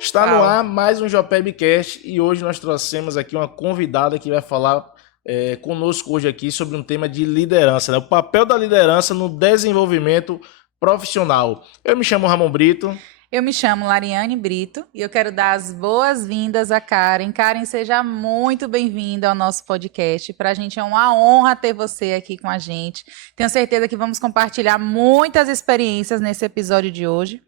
Está no ar mais um Jopebcast e hoje nós trouxemos aqui uma convidada que vai falar conosco hoje aqui sobre um tema de liderança, né? O papel da liderança no desenvolvimento profissional. Eu me chamo Ramon Brito. Eu me chamo Lariane Brito e eu quero dar as boas-vindas a Karen. Karen, seja muito bem-vinda ao nosso podcast. Para a gente é uma honra ter você aqui com a gente. Tenho certeza que vamos compartilhar muitas experiências nesse episódio de hoje.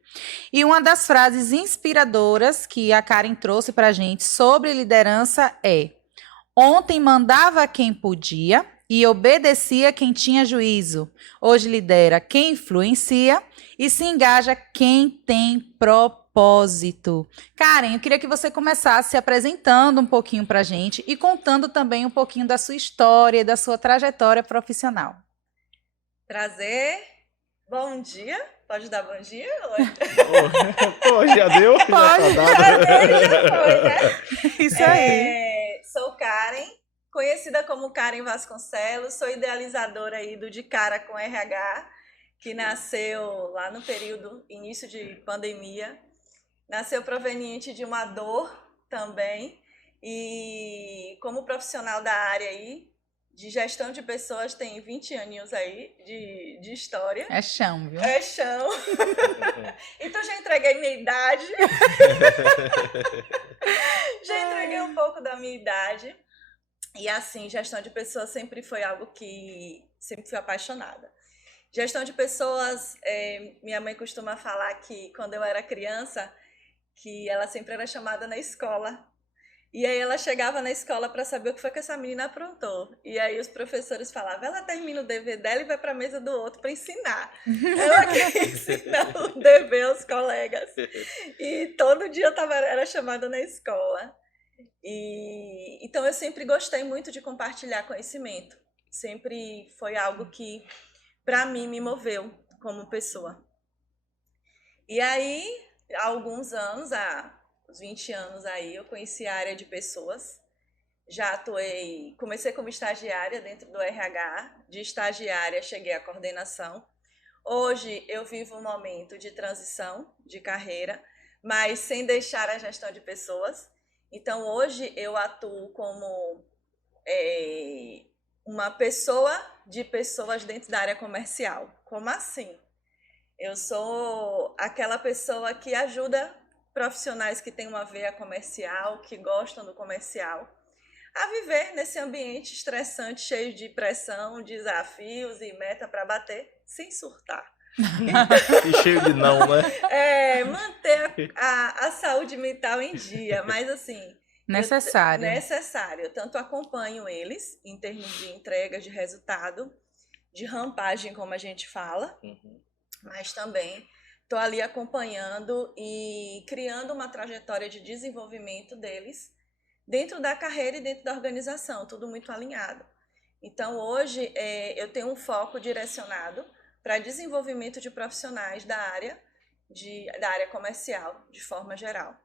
E uma das frases inspiradoras que a Karen trouxe para a gente sobre liderança é: ontem mandava quem podia e obedecia quem tinha juízo. Hoje lidera quem influencia e se engaja quem tem propósito. Karen, eu queria que você começasse se apresentando um pouquinho para a gente e contando também um pouquinho da sua história e da sua trajetória profissional. Prazer. Bom dia. Pode dar bom dia? Pô, já deu? Pode. Já foi, né? Isso aí. Sou Karen, conhecida como Karen Vasconcelos, sou idealizadora aí do De Cara com RH, que nasceu lá no período início de pandemia. Nasceu proveniente de uma dor também e como profissional da área aí, de gestão de pessoas, tem 20 aninhos aí de história. É chão, viu? É chão. Então já entreguei minha idade. Já entreguei um pouco da minha idade. E assim, gestão de pessoas sempre foi algo que sempre fui apaixonada. Gestão de pessoas, minha mãe costuma falar que quando eu era criança, que ela sempre era chamada na escola. E aí ela chegava na escola para saber o que foi que essa menina aprontou. E aí os professores falavam, ela termina o dever dela e vai para a mesa do outro para ensinar. Ela quer ensinar o dever aos colegas. E todo dia eu era chamada na escola. Então eu sempre gostei muito de compartilhar conhecimento. Sempre foi algo que, para mim, me moveu como pessoa. E aí, há alguns anos, uns 20 anos aí, eu conheci a área de pessoas. Já atuei, comecei como estagiária dentro do RH, de estagiária cheguei à coordenação. Hoje eu vivo um momento de transição de carreira, mas sem deixar a gestão de pessoas. Então hoje eu atuo como uma pessoa de pessoas dentro da área comercial. Como assim? Eu sou aquela pessoa que ajuda profissionais que têm uma veia comercial, que gostam do comercial, a viver nesse ambiente estressante, cheio de pressão, desafios e meta para bater, sem surtar. E cheio de não, né? Manter a saúde mental em dia, mas assim... Necessário. Necessário. Eu tanto acompanho eles, em termos de entrega de resultado, de rampagem, como a gente fala, mas também... estou ali acompanhando e criando uma trajetória de desenvolvimento deles dentro da carreira e dentro da organização, tudo muito alinhado. Então, hoje, eu tenho um foco direcionado para desenvolvimento de profissionais da área comercial, de forma geral.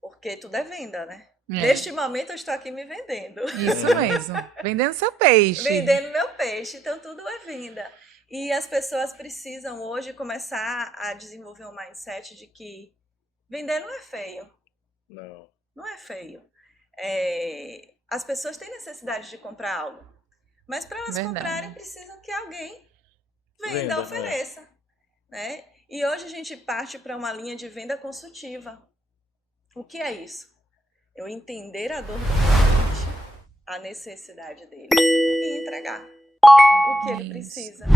Porque tudo é venda, né? Neste momento, eu estou aqui me vendendo. Isso mesmo. Vendendo seu peixe. Vendendo meu peixe. Então, tudo é venda. E as pessoas precisam hoje começar a desenvolver um mindset de que vender não é feio. Não é feio. As pessoas têm necessidade de comprar algo. Mas para elas comprarem, precisam que alguém venda, ofereça. Né? E hoje a gente parte para uma linha de venda consultiva. O que é isso? Eu entender a dor do cliente, a necessidade dele e entregar o que ele precisa.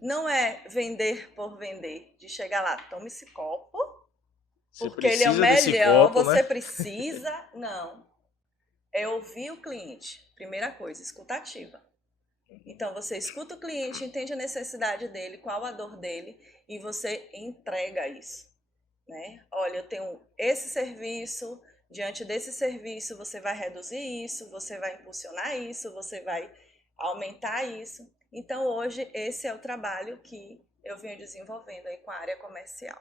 Não é vender por vender, de chegar lá, toma esse copo, porque ele é o melhor, você precisa. Não. É ouvir o cliente. Primeira coisa, escutativa. Então, você escuta o cliente, entende a necessidade dele, qual a dor dele, e você entrega isso. Né? Olha, eu tenho esse serviço, diante desse serviço você vai reduzir isso, você vai impulsionar isso, você vai aumentar isso. Então, hoje, esse é o trabalho que eu venho desenvolvendo aí com a área comercial.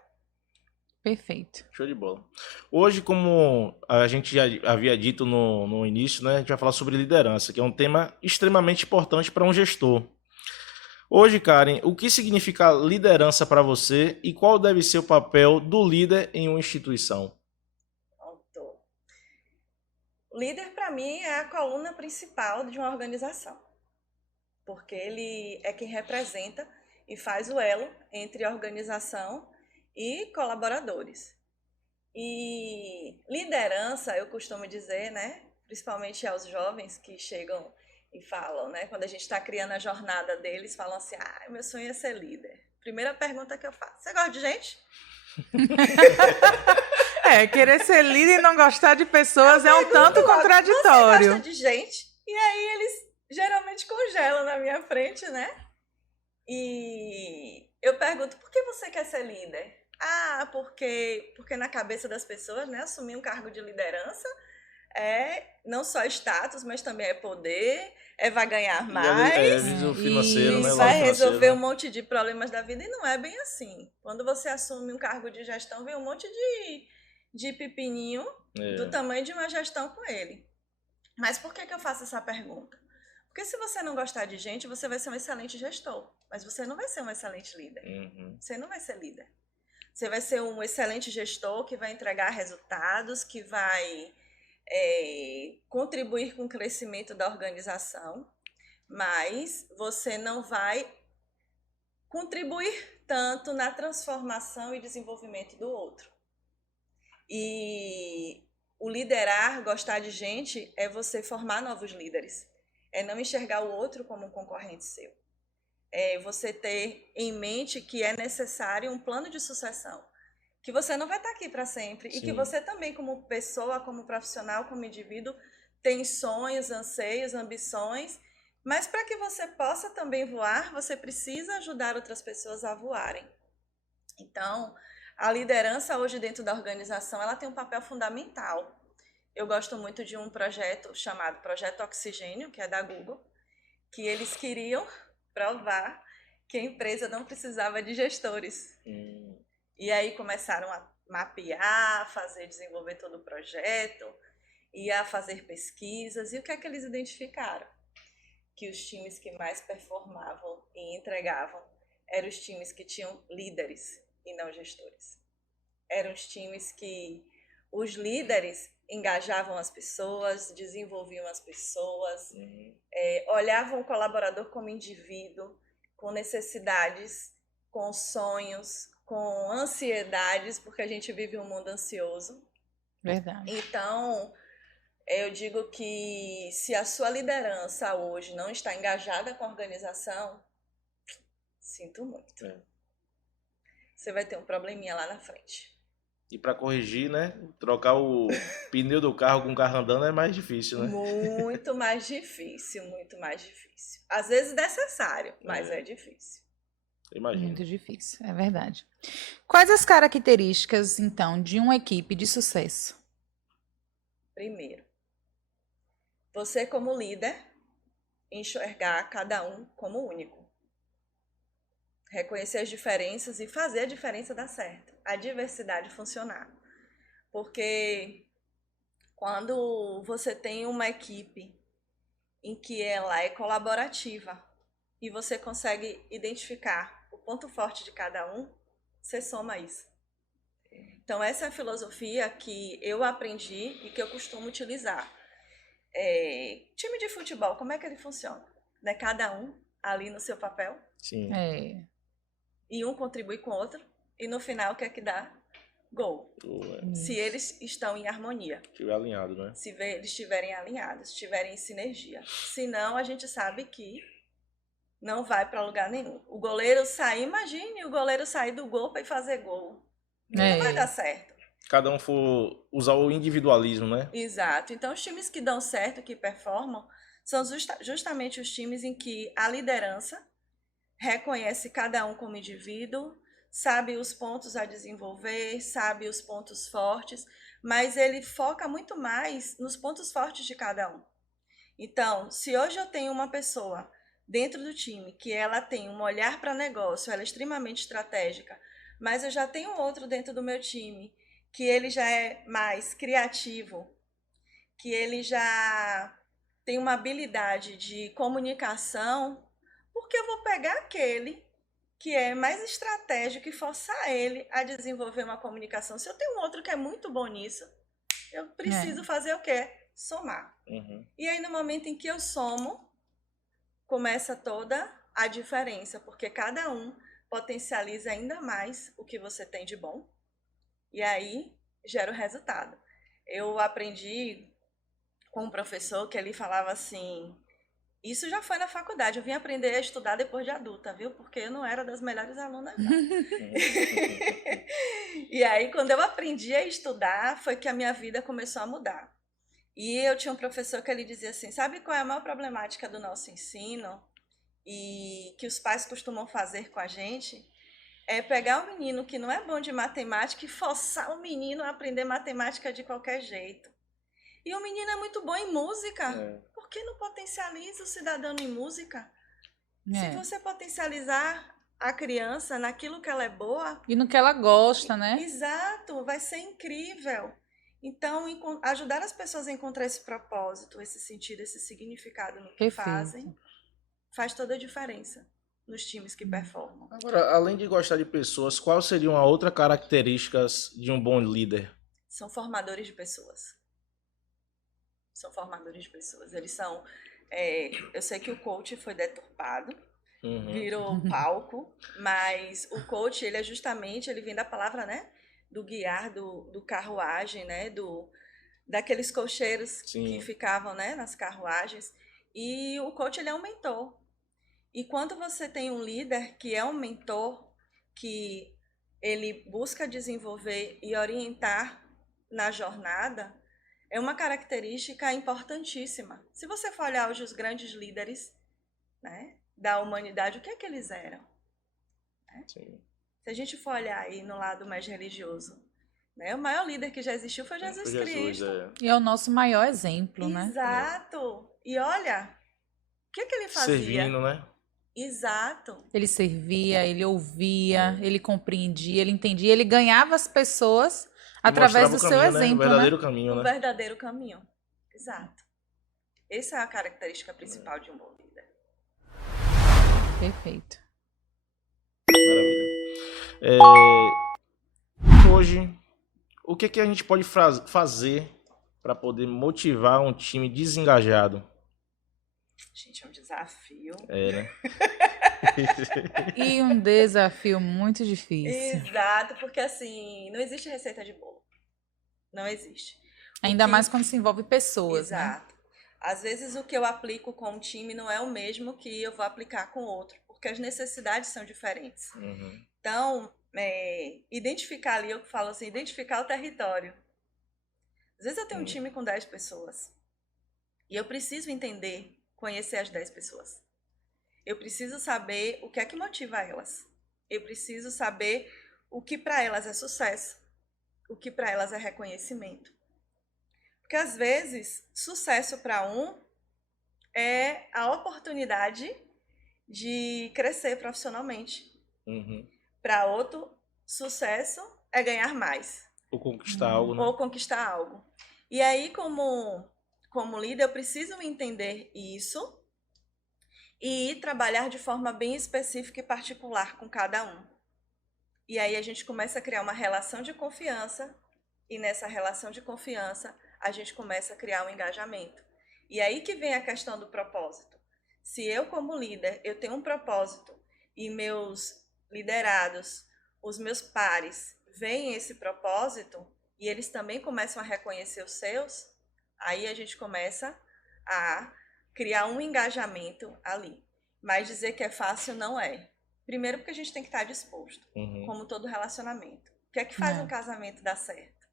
Perfeito. Show de bola. Hoje, como a gente já havia dito no início, né, a gente vai falar sobre liderança, que é um tema extremamente importante para um gestor. Hoje, Karen, o que significa liderança para você e qual deve ser o papel do líder em uma instituição? O líder, para mim, é a coluna principal de uma organização, porque ele é quem representa e faz o elo entre a organização e colaboradores. E liderança, eu costumo dizer, né, principalmente aos jovens que chegam e falam, né, quando a gente está criando a jornada deles, falam assim, meu sonho é ser líder. Primeira pergunta que eu faço, você gosta de gente? Querer ser líder e não gostar de pessoas é um tanto contraditório. Você gosta de gente? E aí eles geralmente congelam na minha frente, né? E eu pergunto, por que você quer ser líder? Porque na cabeça das pessoas, né, assumir um cargo de liderança é não só status, mas também é poder, vai ganhar mais, financeiro, né? Vai resolver um monte de problemas da vida, e não é bem assim. Quando você assume um cargo de gestão, vem um monte de pepininho do tamanho de uma gestão com ele. Mas por que eu faço essa pergunta? Porque se você não gostar de gente, você vai ser um excelente gestor, mas você não vai ser um excelente líder. Você não vai ser líder. Você vai ser um excelente gestor que vai entregar resultados, que vai contribuir com o crescimento da organização, mas você não vai contribuir tanto na transformação e desenvolvimento do outro. E o liderar, gostar de gente, é você formar novos líderes. É não enxergar o outro como um concorrente seu. É você ter em mente que é necessário um plano de sucessão. Que você não vai estar aqui para sempre. Sim. E que você também, como pessoa, como profissional, como indivíduo, tem sonhos, anseios, ambições. Mas para que você possa também voar, você precisa ajudar outras pessoas a voarem. Então, a liderança hoje dentro da organização, ela tem um papel fundamental. Eu gosto muito de um projeto chamado Projeto Oxigênio, que é da Google, que eles queriam provar que a empresa não precisava de gestores. E aí começaram a mapear, desenvolver todo o projeto, e a fazer pesquisas. E o que é que eles identificaram? Que os times que mais performavam e entregavam eram os times que tinham líderes e não gestores. Eram os times que os líderes engajavam as pessoas, desenvolviam as pessoas, olhavam o colaborador como indivíduo, com necessidades, com sonhos, com ansiedades, porque a gente vive um mundo ansioso. Verdade. Então, eu digo que se a sua liderança hoje não está engajada com a organização, sinto muito. Você vai ter um probleminha lá na frente. E para corrigir, né? Trocar o pneu do carro com o carro andando é mais difícil, né? Muito mais difícil, muito mais difícil. Às vezes necessário, mas é difícil. Imagino. Muito difícil, é verdade. Quais as características, então, de uma equipe de sucesso? Primeiro, você como líder, enxergar cada um como único. Reconhecer as diferenças e fazer a diferença dar certo. A diversidade funcionar. Porque quando você tem uma equipe em que ela é colaborativa e você consegue identificar o ponto forte de cada um, você soma isso. Então, essa é a filosofia que eu aprendi e que eu costumo utilizar. Time de futebol, como é que ele funciona? Né? Cada um ali no seu papel. Sim. E um contribui com o outro. E no final, o que é que dá? Gol. Se eles estão em harmonia. Estiver alinhado, né? Se eles estiverem alinhados, estiverem em sinergia. Senão, a gente sabe que não vai para lugar nenhum. O goleiro sair, imagine o goleiro sair do gol para ir fazer gol. Não vai dar certo. Cada um for usar o individualismo, né? Exato. Então, os times que dão certo, que performam, são justamente os times em que a liderança reconhece cada um como indivíduo, sabe os pontos a desenvolver, sabe os pontos fortes, mas ele foca muito mais nos pontos fortes de cada um. Então, se hoje eu tenho uma pessoa dentro do time que ela tem um olhar para negócio, ela é extremamente estratégica, mas eu já tenho outro dentro do meu time que ele já é mais criativo, que ele já tem uma habilidade de comunicação Porque eu vou pegar aquele que é mais estratégico e forçar ele a desenvolver uma comunicação. Se eu tenho um outro que é muito bom nisso, eu preciso fazer o quê? Somar. E aí, no momento em que eu somo, começa toda a diferença, porque cada um potencializa ainda mais o que você tem de bom, e aí gera o resultado. Eu aprendi com um professor que ele falava assim, isso já foi na faculdade, eu vim aprender a estudar depois de adulta, viu? Porque eu não era das melhores alunas, não. E aí, quando eu aprendi a estudar, foi que a minha vida começou a mudar. E eu tinha um professor que ele dizia assim, sabe qual é a maior problemática do nosso ensino? E que os pais costumam fazer com a gente? É pegar um menino que não é bom de matemática e forçar o menino a aprender matemática de qualquer jeito. E o menino é muito bom em música. Por que não potencializa o cidadão em música? Se você potencializar a criança naquilo que ela é boa... E no que ela gosta, né? Exato, vai ser incrível. Então, ajudar as pessoas a encontrar esse propósito, esse sentido, esse significado no que fazem, faz toda a diferença nos times que performam. Agora, além de gostar de pessoas, qual seria uma outra característica de um bom líder? São formadores de pessoas. São formadores de pessoas. Eles são... eu sei que o coach foi deturpado, virou palco, mas o coach, ele é justamente, ele vem da palavra, né? Do guiar, do carruagem, né? Daqueles cocheiros que ficavam, né? Nas carruagens. E o coach, ele é um mentor. E quando você tem um líder que é um mentor, que ele busca desenvolver e orientar na jornada, é uma característica importantíssima. Se você for olhar hoje os grandes líderes, né, da humanidade, o que é que eles eram? Né? Se a gente for olhar aí no lado mais religioso, né, o maior líder que já existiu foi Jesus Cristo. E é o nosso maior exemplo, né? Exato. E olha, o que é que ele fazia? Servindo, né? Exato. Ele servia, ele ouvia, ele compreendia, ele entendia, ele ganhava as pessoas através do seu exemplo, né? O verdadeiro caminho, né? O verdadeiro caminho. Exato. Essa é a característica principal de um bom líder. Perfeito. Maravilha. Hoje, o que a gente pode fazer para poder motivar um time desengajado? Gente, é um desafio. Né? E um desafio muito difícil. Exato, porque assim, não existe receita de bolo. Não existe. Ainda mais quando se envolve pessoas, Exato. Né? Às vezes o que eu aplico com um time não é o mesmo que eu vou aplicar com outro, porque as necessidades são diferentes. Então, identificar ali, eu falo assim, identificar o território. Às vezes eu tenho um time com 10 pessoas e eu preciso entender, conhecer as 10 pessoas. Eu preciso saber o que é que motiva elas. Eu preciso saber o que para elas é sucesso, o que para elas é reconhecimento. Porque às vezes, sucesso para um é a oportunidade de crescer profissionalmente. Para outro, sucesso é ganhar mais. Ou conquistar algo, né? Ou conquistar algo. E aí, como líder, eu preciso entender isso e trabalhar de forma bem específica e particular com cada um. E aí a gente começa a criar uma relação de confiança, e nessa relação de confiança a gente começa a criar um engajamento. E aí que vem a questão do propósito. Se eu, como líder, eu tenho um propósito e meus liderados, os meus pares, veem esse propósito e eles também começam a reconhecer os seus, aí a gente começa a criar um engajamento ali. Mas dizer que é fácil não é. Primeiro porque a gente tem que estar disposto, como todo relacionamento. O que é que faz um casamento dar certo?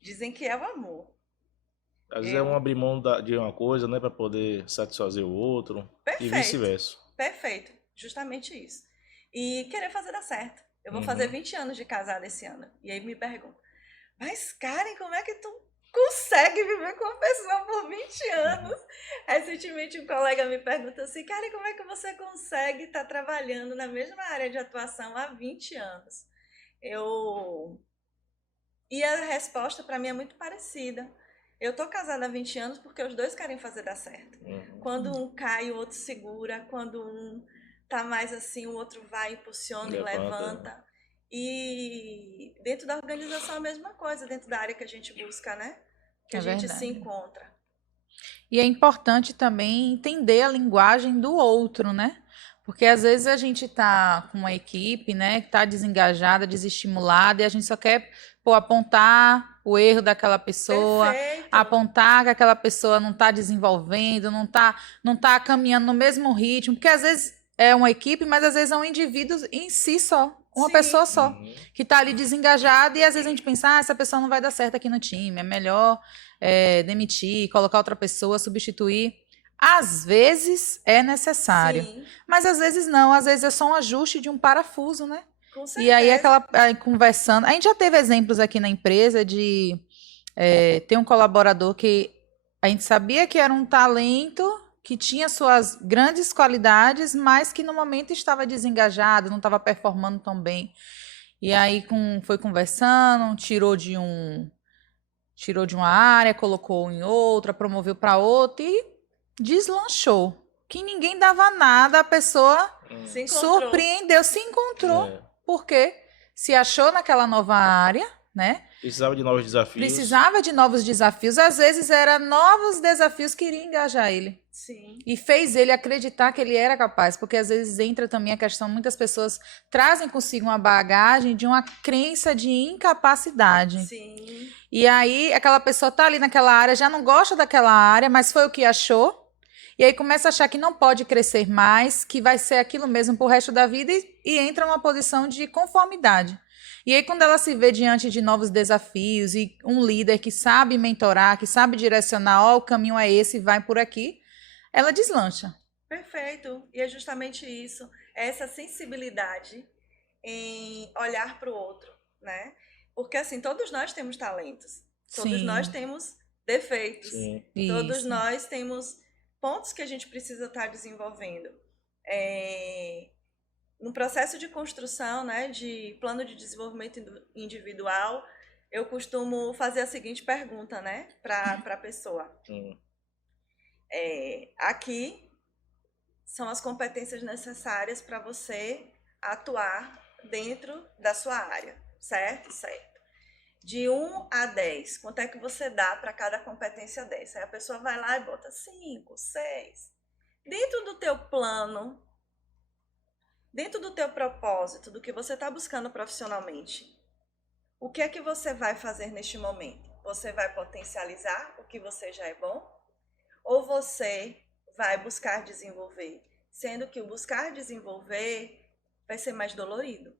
Dizem que é o amor. Às vezes é um abrir mão de uma coisa, né, para poder satisfazer o outro. Perfeito. E vice-versa. Perfeito, justamente isso. E querer fazer dar certo. Eu vou fazer 20 anos de casada esse ano. E aí me perguntam, mas Karen, como é que tu consegue viver com uma pessoa por 20 anos? Recentemente um colega me perguntou assim, Karen, como é que você consegue estar trabalhando na mesma área de atuação há 20 anos? E a resposta para mim é muito parecida. Eu tô casada há 20 anos porque os dois querem fazer dar certo. Quando um cai, o outro segura. Quando um tá mais assim, o outro vai, impulsiona e levanta. E dentro da organização a mesma coisa, dentro da área que a gente busca, né? Que a gente se encontra. E é importante também entender a linguagem do outro, né? Porque às vezes a gente tá com uma equipe, né, que tá desengajada, desestimulada, e a gente só quer apontar o erro daquela pessoa, Perfeito. apontar que aquela pessoa não tá desenvolvendo, não tá caminhando no mesmo ritmo, porque às vezes é uma equipe, mas às vezes é um indivíduo em si só, uma pessoa só, que tá ali desengajada, e às vezes a gente pensa, essa pessoa não vai dar certo aqui no time, é melhor demitir, colocar outra pessoa, substituir. Às vezes é necessário, mas às vezes não, às vezes é só um ajuste de um parafuso, né? Com certeza. E aí conversando, a gente já teve exemplos aqui na empresa de ter um colaborador que a gente sabia que era um talento, que tinha suas grandes qualidades, mas que no momento estava desengajado, não estava performando tão bem. E aí foi conversando, tirou de uma área, colocou em outra, promoveu para outra e deslanchou. Que ninguém dava nada, a pessoa surpreendeu, se encontrou. Porque se achou naquela nova área, né? Precisava de novos desafios. Precisava de novos desafios. Às vezes eram novos desafios que iriam engajar ele. Sim. E fez ele acreditar que ele era capaz. Porque às vezes entra também a questão, muitas pessoas trazem consigo uma bagagem de uma crença de incapacidade. Sim. E aí aquela pessoa tá ali naquela área, já não gosta daquela área, mas foi o que achou. E aí começa a achar que não pode crescer mais, que vai ser aquilo mesmo pro resto da vida e entra numa posição de conformidade. E aí quando ela se vê diante de novos desafios e um líder que sabe mentorar, que sabe direcionar, o caminho é esse, vai por aqui, ela deslancha. Perfeito. E é justamente isso, essa sensibilidade em olhar para o outro, né? Porque assim, todos nós temos talentos, todos nós temos defeitos, todos nós temos pontos que a gente precisa estar desenvolvendo. No processo de construção, né, de plano de desenvolvimento individual, eu costumo fazer a seguinte pergunta, né, para a pessoa. Aqui são as competências necessárias para você atuar dentro da sua área, certo? Certo. De 1 a 10, quanto é que você dá para cada competência dessa? Aí a pessoa vai lá e bota 5, 6. Dentro do teu plano, dentro do teu propósito, do que você está buscando profissionalmente, o que é que você vai fazer neste momento? Você vai potencializar o que você já é bom? Ou você vai buscar desenvolver? Sendo que o buscar desenvolver vai ser mais dolorido.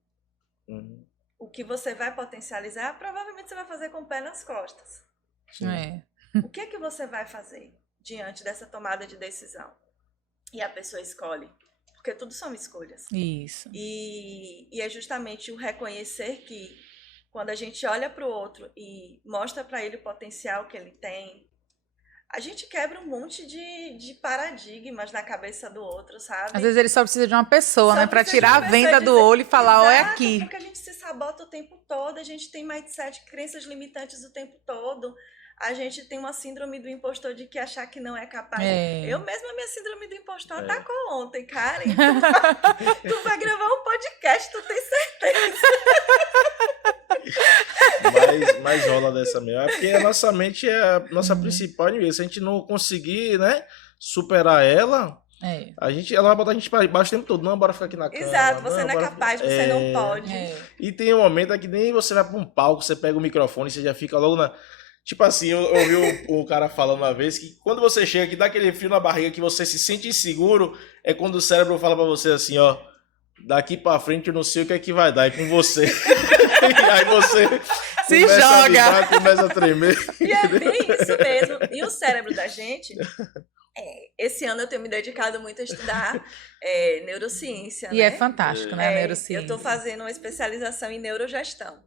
O que você vai potencializar, provavelmente você vai fazer com o pé nas costas. O que é que você vai fazer diante dessa tomada de decisão? E a pessoa escolhe. Porque tudo são escolhas. Isso. E é justamente o reconhecer que quando a gente olha para o outro e mostra para ele o potencial que ele tem, a gente quebra um monte de paradigmas na cabeça do outro, sabe? Às vezes ele só precisa de uma pessoa, né? Para tirar a venda do olho e falar, olha aqui. Porque a gente se sabota o tempo todo, a gente tem mindset, crenças limitantes o tempo todo. A gente tem uma síndrome do impostor de que achar que não é capaz. Eu mesma, minha síndrome do impostor atacou ontem, Karen. Tu vai gravar um podcast, tu tem certeza. Mas rola dessa mesmo. É porque a nossa mente é a nossa principal inimiga. Se a gente não conseguir, né, superar ela, ela vai botar a gente para baixo o tempo todo. Não, bora ficar aqui na cama. Exato, você não é capaz, você não pode. E tem um momento que nem você vai para um palco, você pega o microfone e você já fica logo na... Tipo assim, eu ouvi o cara falando uma vez que quando você chega aqui, dá aquele frio na barriga que você se sente inseguro, é quando o cérebro fala pra você assim, ó, daqui pra frente eu não sei o que é que vai dar, é com você. E aí você se joga, começa a tremer. E é bem isso mesmo. E o cérebro da gente, esse ano eu tenho me dedicado muito a estudar neurociência. E né? É fantástico, né, a neurociência. Eu tô fazendo uma especialização em neurogestão.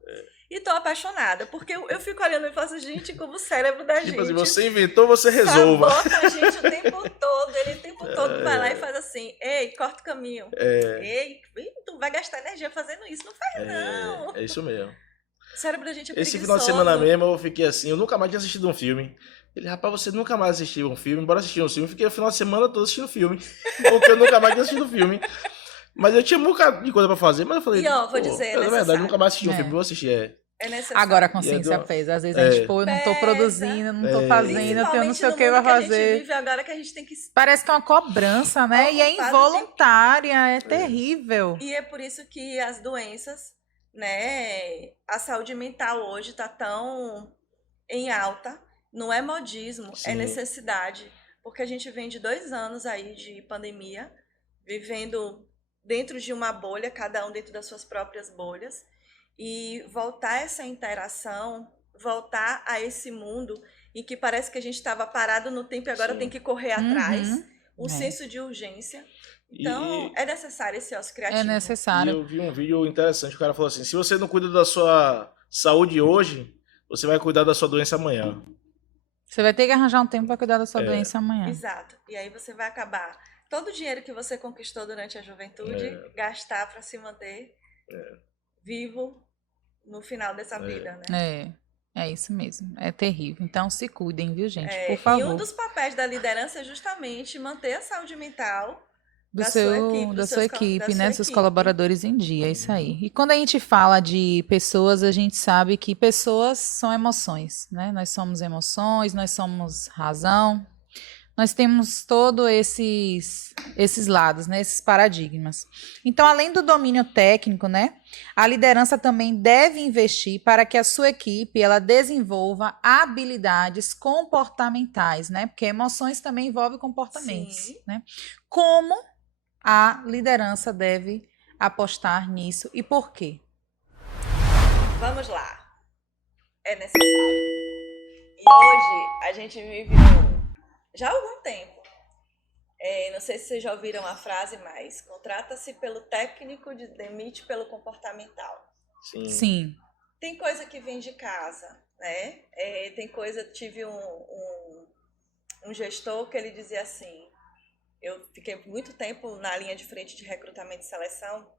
E tô apaixonada, porque eu fico olhando e faço, gente, como o cérebro da gente... Tipo assim, você inventou, você resolva. Sabota a gente o tempo todo, ele o tempo todo vai lá e faz assim, ei, corta o caminho. Ei, tu vai gastar energia fazendo isso, não faz não. É isso mesmo. O cérebro da gente é preguiçoso. Esse final de semana mesmo eu fiquei assim, eu nunca mais tinha assistido um filme. Ele, rapaz, você nunca mais assistiu um filme, embora assistir um filme, eu fiquei o final de semana todo assistindo filme, porque eu nunca mais tinha assistido um filme. Mas eu tinha um bocado de coisa pra fazer, mas eu falei... E ó, vou dizer, é na verdade, nunca mais assisti um É. filme, vou assistir, É necessário. Agora a consciência pesa. Às vezes a gente, pô, eu não tô Pesa. produzindo, não tô fazendo, eu tenho não sei o que pra Principalmente no mundo que a gente fazer. vive agora, que a gente tem que... Parece que é uma cobrança, né? E é involuntária, é terrível. E é por isso que as doenças, né? A saúde mental hoje tá tão em alta. Não é modismo, é necessidade. Porque a gente vem de 2 anos aí de pandemia, vivendo dentro de uma bolha, cada um dentro das suas próprias bolhas. E voltar essa interação, voltar a esse mundo em que parece que a gente estava parado no tempo e agora tem que correr atrás. Um senso de urgência. Então, é necessário esse ócio criativo. É necessário. E eu vi um vídeo interessante, o cara falou assim, se você não cuida da sua saúde hoje, você vai cuidar da sua doença amanhã. Você vai ter que arranjar um tempo para cuidar da sua doença amanhã. Exato. E aí você vai acabar todo o dinheiro que você conquistou durante a juventude, gastar para se manter vivo no final dessa vida, né? É isso mesmo. É terrível. Então se cuidem, viu, gente? Por favor. E um dos papéis da liderança é justamente manter a saúde mental da sua equipe, né? Dos seus colaboradores em dia, é isso aí. E quando a gente fala de pessoas, a gente sabe que pessoas são emoções, né? Nós somos emoções, nós somos razão. Nós temos todos esses lados, né? Esses paradigmas. Então, além do domínio técnico, né? A liderança também deve investir para que a sua equipe ela desenvolva habilidades comportamentais, né? Porque emoções também envolvem comportamentos, né? Como a liderança deve apostar nisso e por quê? Vamos lá. É necessário. E hoje a gente vive já há algum tempo. Não sei se vocês já ouviram a frase, mas contrata-se pelo técnico, demite pelo comportamental. Sim. Tem coisa que vem de casa, né? Tem coisa, tive um gestor que ele dizia assim, eu fiquei muito tempo na linha de frente de recrutamento e seleção,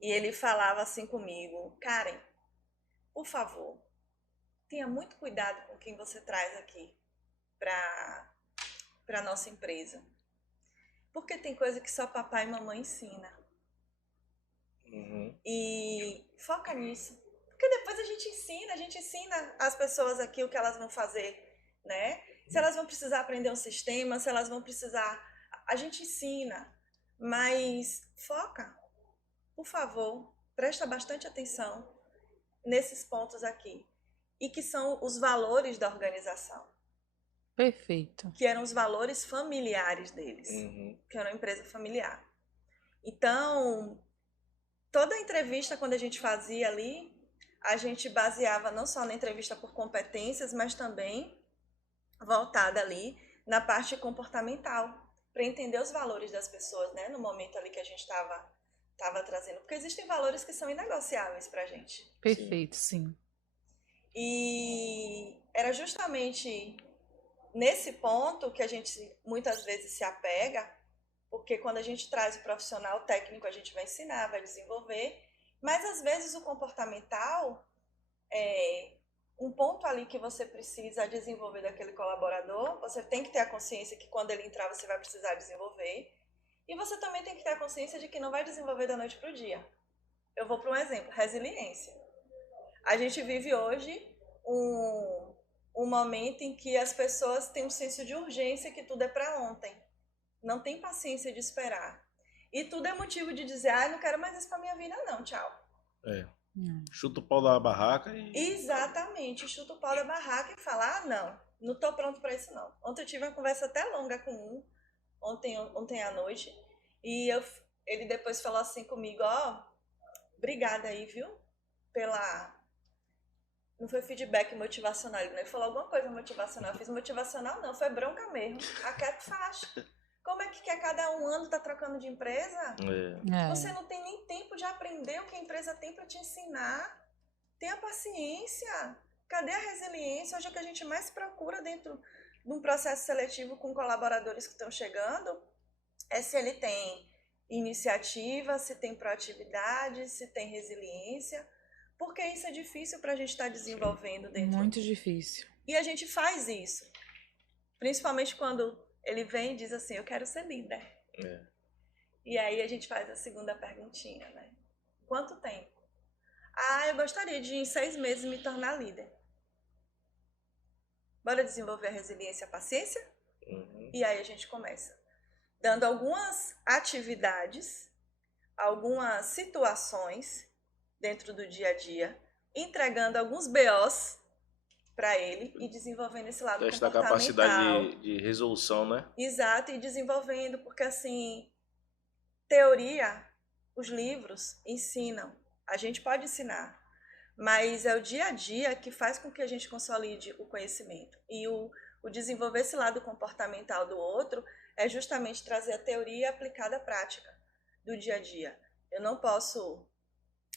e ele falava assim comigo, Karen, por favor, tenha muito cuidado com quem você traz aqui para a nossa empresa. Porque tem coisa que só papai e mamãe ensina. E foca nisso. Porque depois a gente ensina as pessoas aqui o que elas vão fazer, né? Se elas vão precisar aprender um sistema, se elas vão precisar... A gente ensina, mas foca, por favor, presta bastante atenção nesses pontos aqui. E que são os valores da organização. Perfeito. Que eram os valores familiares deles, que era uma empresa familiar. Então, toda entrevista, quando a gente fazia ali, a gente baseava não só na entrevista por competências, mas também voltada ali na parte comportamental, para entender os valores das pessoas, né? No momento ali que a gente estava trazendo. Porque existem valores que são inegociáveis para a gente. Perfeito, sim. E era justamente nesse ponto que a gente muitas vezes se apega, porque quando a gente traz o profissional técnico, a gente vai ensinar, vai desenvolver, mas às vezes o comportamental é um ponto ali que você precisa desenvolver daquele colaborador, você tem que ter a consciência que quando ele entrar você vai precisar desenvolver, e você também tem que ter a consciência de que não vai desenvolver da noite para o dia. Eu vou para um exemplo, resiliência. A gente vive hoje um momento em que as pessoas têm um senso de urgência que tudo é para ontem. Não tem paciência de esperar. E tudo é motivo de dizer, não quero mais isso para minha vida não, tchau. Chuta o pau da barraca e... Exatamente, chuta o pau da barraca e fala, não tô pronto para isso não. Ontem eu tive uma conversa até longa com ontem à noite, e ele depois falou assim comigo, obrigada aí, viu, não foi feedback motivacional, ele falou alguma coisa motivacional, eu fiz motivacional não, foi bronca mesmo, aquieta faixa. Como é que a cada um ano tá trocando de empresa? Você não tem nem tempo de aprender o que a empresa tem para te ensinar. Tenha paciência. Cadê a resiliência? Hoje é o que a gente mais procura dentro de um processo seletivo com colaboradores que estão chegando é se ele tem iniciativa, se tem proatividade, se tem resiliência. Porque isso é difícil para a gente estar desenvolvendo dentro. Muito difícil. E a gente faz isso. Principalmente quando ele vem e diz assim, eu quero ser líder. E aí a gente faz a segunda perguntinha, né? Quanto tempo? Eu gostaria de, em 6 meses, me tornar líder. Bora desenvolver a resiliência e a paciência? E aí a gente começa dando algumas atividades, algumas situações dentro do dia a dia, entregando alguns BOs para ele e desenvolvendo esse lado Testa a comportamental. capacidade de resolução, né? Exato, e desenvolvendo, porque assim, teoria, os livros ensinam, a gente pode ensinar, mas é o dia a dia que faz com que a gente consolide o conhecimento. E o desenvolver esse lado comportamental do outro é justamente trazer a teoria aplicada à prática do dia a dia. Eu não posso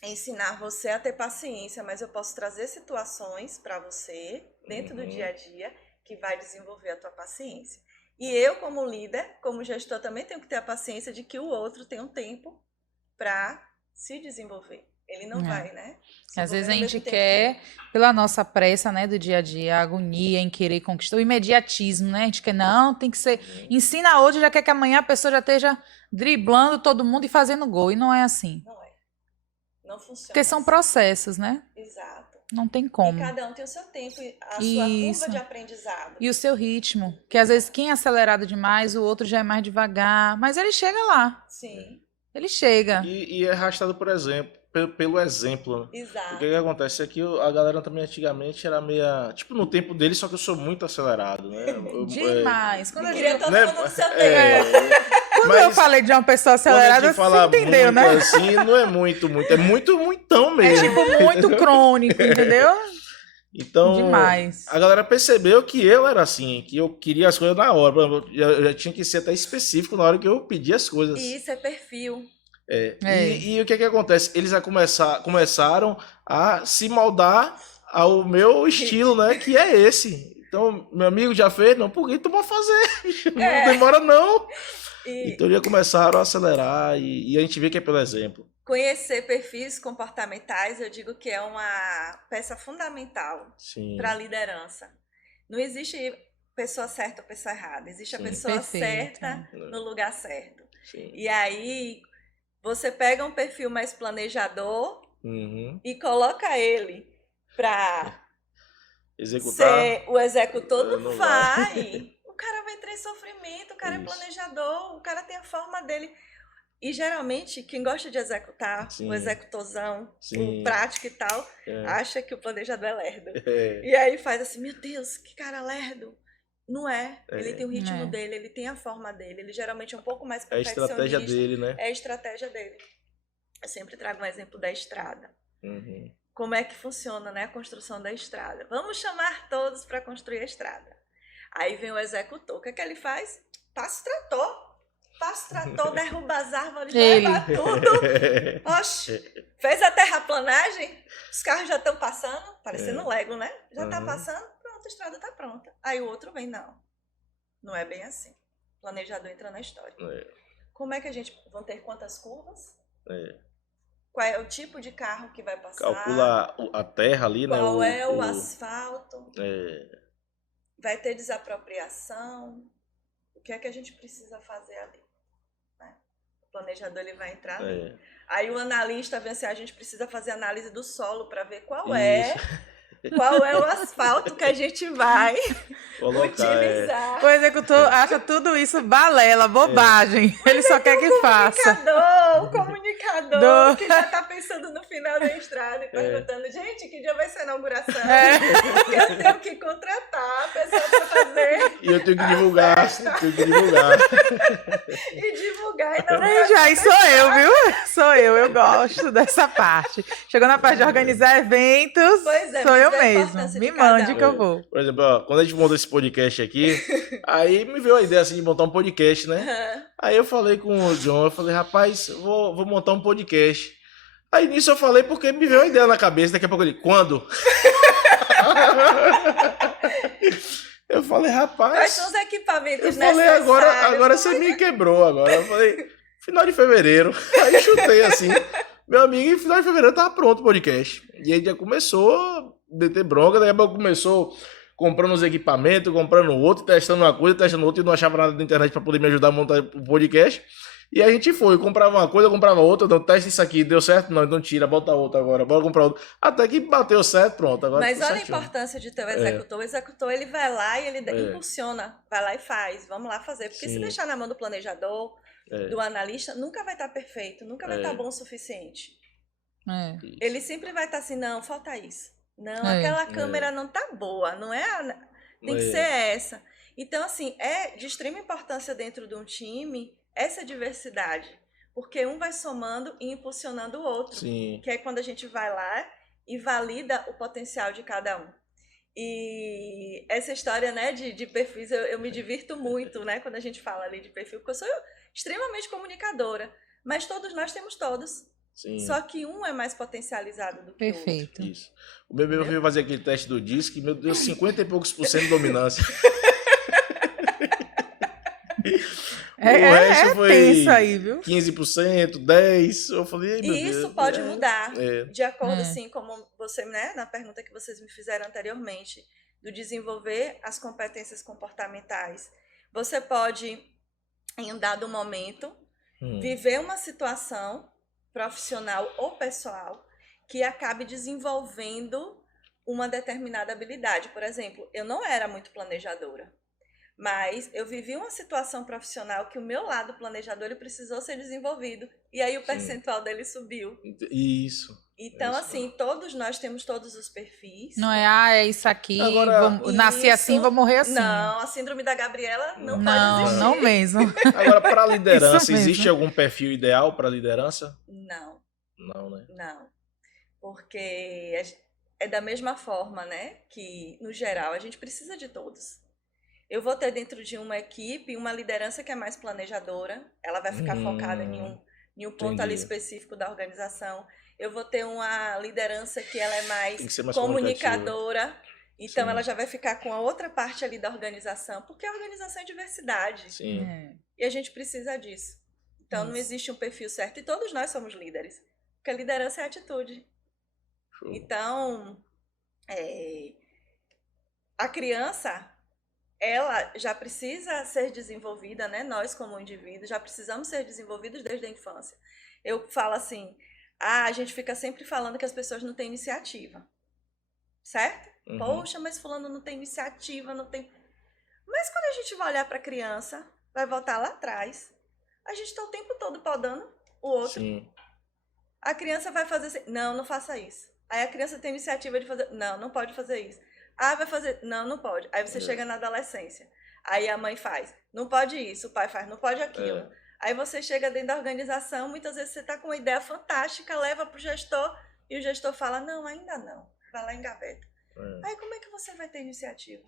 ensinar você a ter paciência, mas eu posso trazer situações para você, dentro do dia a dia, que vai desenvolver a tua paciência. E eu, como líder, como gestor, também tenho que ter a paciência de que o outro tem um tempo para se desenvolver. Ele não vai, né? Às vezes a gente quer, pela nossa pressa, né, do dia a dia, a agonia em querer conquistar, o imediatismo, né? A gente quer, não, tem que ser... Ensina hoje, já quer que amanhã a pessoa já esteja driblando todo mundo e fazendo gol. E não é assim. Não é. Não funciona. Porque são processos, né? Exato. Não tem como. E cada um tem o seu tempo, a sua curva de aprendizado. E o seu ritmo. Que às vezes quem é acelerado demais, o outro já é mais devagar. Mas ele chega lá. Sim. Ele chega. E é arrastado, por exemplo, pelo exemplo. Né? Exato. O que acontece é que a galera também antigamente era meia... Tipo, no tempo dele, só que eu sou muito acelerado, né? Demais. Quando eu queria todo mundo no seu tempo. Quando eu falei de uma pessoa acelerada, você entendeu, né? Assim, não é muito. É muitão mesmo. É tipo muito crônico, entendeu? Então, demais. A galera percebeu que eu era assim, que eu queria as coisas na hora. Eu já tinha que ser até específico na hora que eu pedia as coisas. E isso é perfil. E o que acontece? Eles começaram a se moldar ao meu estilo, né? Que é esse. Então, meu amigo já fez? Não, por que tu vai fazer? Não demora, não. Então, eles começaram a acelerar e a gente vê que é pelo exemplo. Conhecer perfis comportamentais, eu digo que é uma peça fundamental para a liderança. Não existe pessoa certa ou pessoa errada. Existe a pessoa certa no lugar certo. Sim. E aí, você pega um perfil mais planejador e coloca ele para ser o executor, não vai. O cara vai entrar em sofrimento, o cara é planejador, o cara tem a forma dele. E geralmente, quem gosta de executar, o executorzão, o prático e tal, acha que o planejador é lerdo. E aí faz assim, meu Deus, que cara lerdo. Não é. Ele tem o ritmo dele, ele tem a forma dele. Ele geralmente é um pouco mais perfeccionista. É a estratégia dele, né? É a estratégia dele. Eu sempre trago um exemplo da estrada. Como é que funciona, né, a construção da estrada? Vamos chamar todos para construir a estrada. Aí vem o executor. O que é que ele faz? Passa o trator, derruba as árvores, leva tudo. Oxe, fez a terraplanagem, os carros já estão passando, parecendo Lego, né? Já está passando, pronto, a estrada está pronta. Aí o outro vem, não é bem assim. O planejador entra na história. Como é que a gente... Vão ter quantas curvas? Qual é o tipo de carro que vai passar? Calcula a terra ali, né? Qual é o asfalto? Vai ter desapropriação? O que é que a gente precisa fazer ali? Né? O planejador ele vai entrar ali. Aí o analista vê se a gente precisa fazer análise do solo para ver qual é o asfalto que a gente vai utilizar. O executor acha tudo isso balela, bobagem. Ele só quer que faça. O comunicador que já está pensando no final da estrada e perguntando, gente, que dia vai ser a inauguração? Porque eu tenho que contratar a pessoa para fazer. E eu tenho que divulgar. E divulgar a inauguração. Gente, aí sou eu, viu? Sou eu gosto dessa parte. Chegou na parte de organizar eventos, sou eu mesmo. Me mande que eu vou. Por exemplo, ó, quando a gente montou esse podcast aqui, aí me veio a ideia assim de montar um podcast, né? Aí eu falei com o John, eu falei, rapaz, vou montar um podcast. Aí nisso eu falei porque me veio a ideia na cabeça, daqui a pouco ele, quando? Eu falei, rapaz... Quais são os equipamentos necessários? Eu falei, agora você me quebrou agora. Eu falei, final de fevereiro. Aí chutei assim. Meu amigo, em final de fevereiro tava pronto o podcast. E aí já começou a meter bronca, daí a pouco começou comprando os equipamentos, comprando outro, testando uma coisa, testando outra, e não achava nada na internet para poder me ajudar a montar o podcast. E a gente foi, comprava uma coisa, comprava outra, então testa isso aqui, deu certo? Não, então tira, bota outra agora, bora comprar outra. Até que bateu certo, pronto. Agora Mas olha certinho. a importância de ter o executor. O executor, ele vai lá e ele impulsiona, vai lá e faz, vamos lá fazer. Porque se deixar na mão do planejador, do analista, nunca vai estar perfeito, nunca vai estar bom o suficiente. Ele sempre vai estar assim, não, falta isso. Não, aquela câmera não tá boa, não é? Tem que ser essa. Então, assim, é de extrema importância dentro de um time essa diversidade. Porque um vai somando e impulsionando o outro. Sim. Que é quando a gente vai lá e valida o potencial de cada um. E essa história, né, de perfis, eu me divirto muito, né, quando a gente fala ali de perfil, porque eu sou extremamente comunicadora. Mas todos nós temos todos. Sim. Só que um é mais potencializado do que o outro. Isso. O meu veio fazer aquele teste do DISC, meu Deus, 50 e poucos % de dominância. O resto foi tenso aí, viu? 15%, 10%. Eu falei, meu Deus. E isso pode mudar, de acordo, assim, como você, né, na pergunta que vocês me fizeram anteriormente, do desenvolver as competências comportamentais. Você pode, em um dado momento, viver uma situação profissional ou pessoal que acabe desenvolvendo uma determinada habilidade. Por exemplo, eu não era muito planejadora, mas eu vivi uma situação profissional que o meu lado planejador ele precisou ser desenvolvido. E aí o percentual dele subiu. Isso. Então, assim, todos nós temos todos os perfis. Não é, é isso aqui, nasci assim, vou morrer assim. Não, a síndrome da Gabriela não pode existir. Não mesmo. Agora, para liderança, existe algum perfil ideal para liderança? Não. Não, né? Não. Porque é da mesma forma, né, que, no geral, a gente precisa de todos. Eu vou ter dentro de uma equipe uma liderança que é mais planejadora, ela vai ficar focada em um ponto ali específico da organização. Eu vou ter uma liderança que ela é mais comunicadora, então ela já vai ficar com a outra parte ali da organização, porque a organização é diversidade. Sim. E a gente precisa disso. Então não existe um perfil certo, e todos nós somos líderes, porque a liderança é atitude. Show. Então, a criança, ela já precisa ser desenvolvida, né? Nós, como indivíduos, já precisamos ser desenvolvidos desde a infância. Eu falo assim, a gente fica sempre falando que as pessoas não têm iniciativa, certo? Poxa, mas fulano não tem iniciativa, não tem... Mas quando a gente vai olhar para a criança, vai voltar lá atrás, a gente está o tempo todo podando o outro. Sim. A criança vai fazer assim, não faça isso. Aí a criança tem iniciativa de fazer, não pode fazer isso. Vai fazer, não pode. Aí você chega na adolescência. Aí a mãe faz, não pode isso, o pai faz, não pode aquilo. Aí você chega dentro da organização, muitas vezes você está com uma ideia fantástica, leva para o gestor, e o gestor fala, não, ainda não, vai lá em gaveta. Aí como é que você vai ter iniciativa?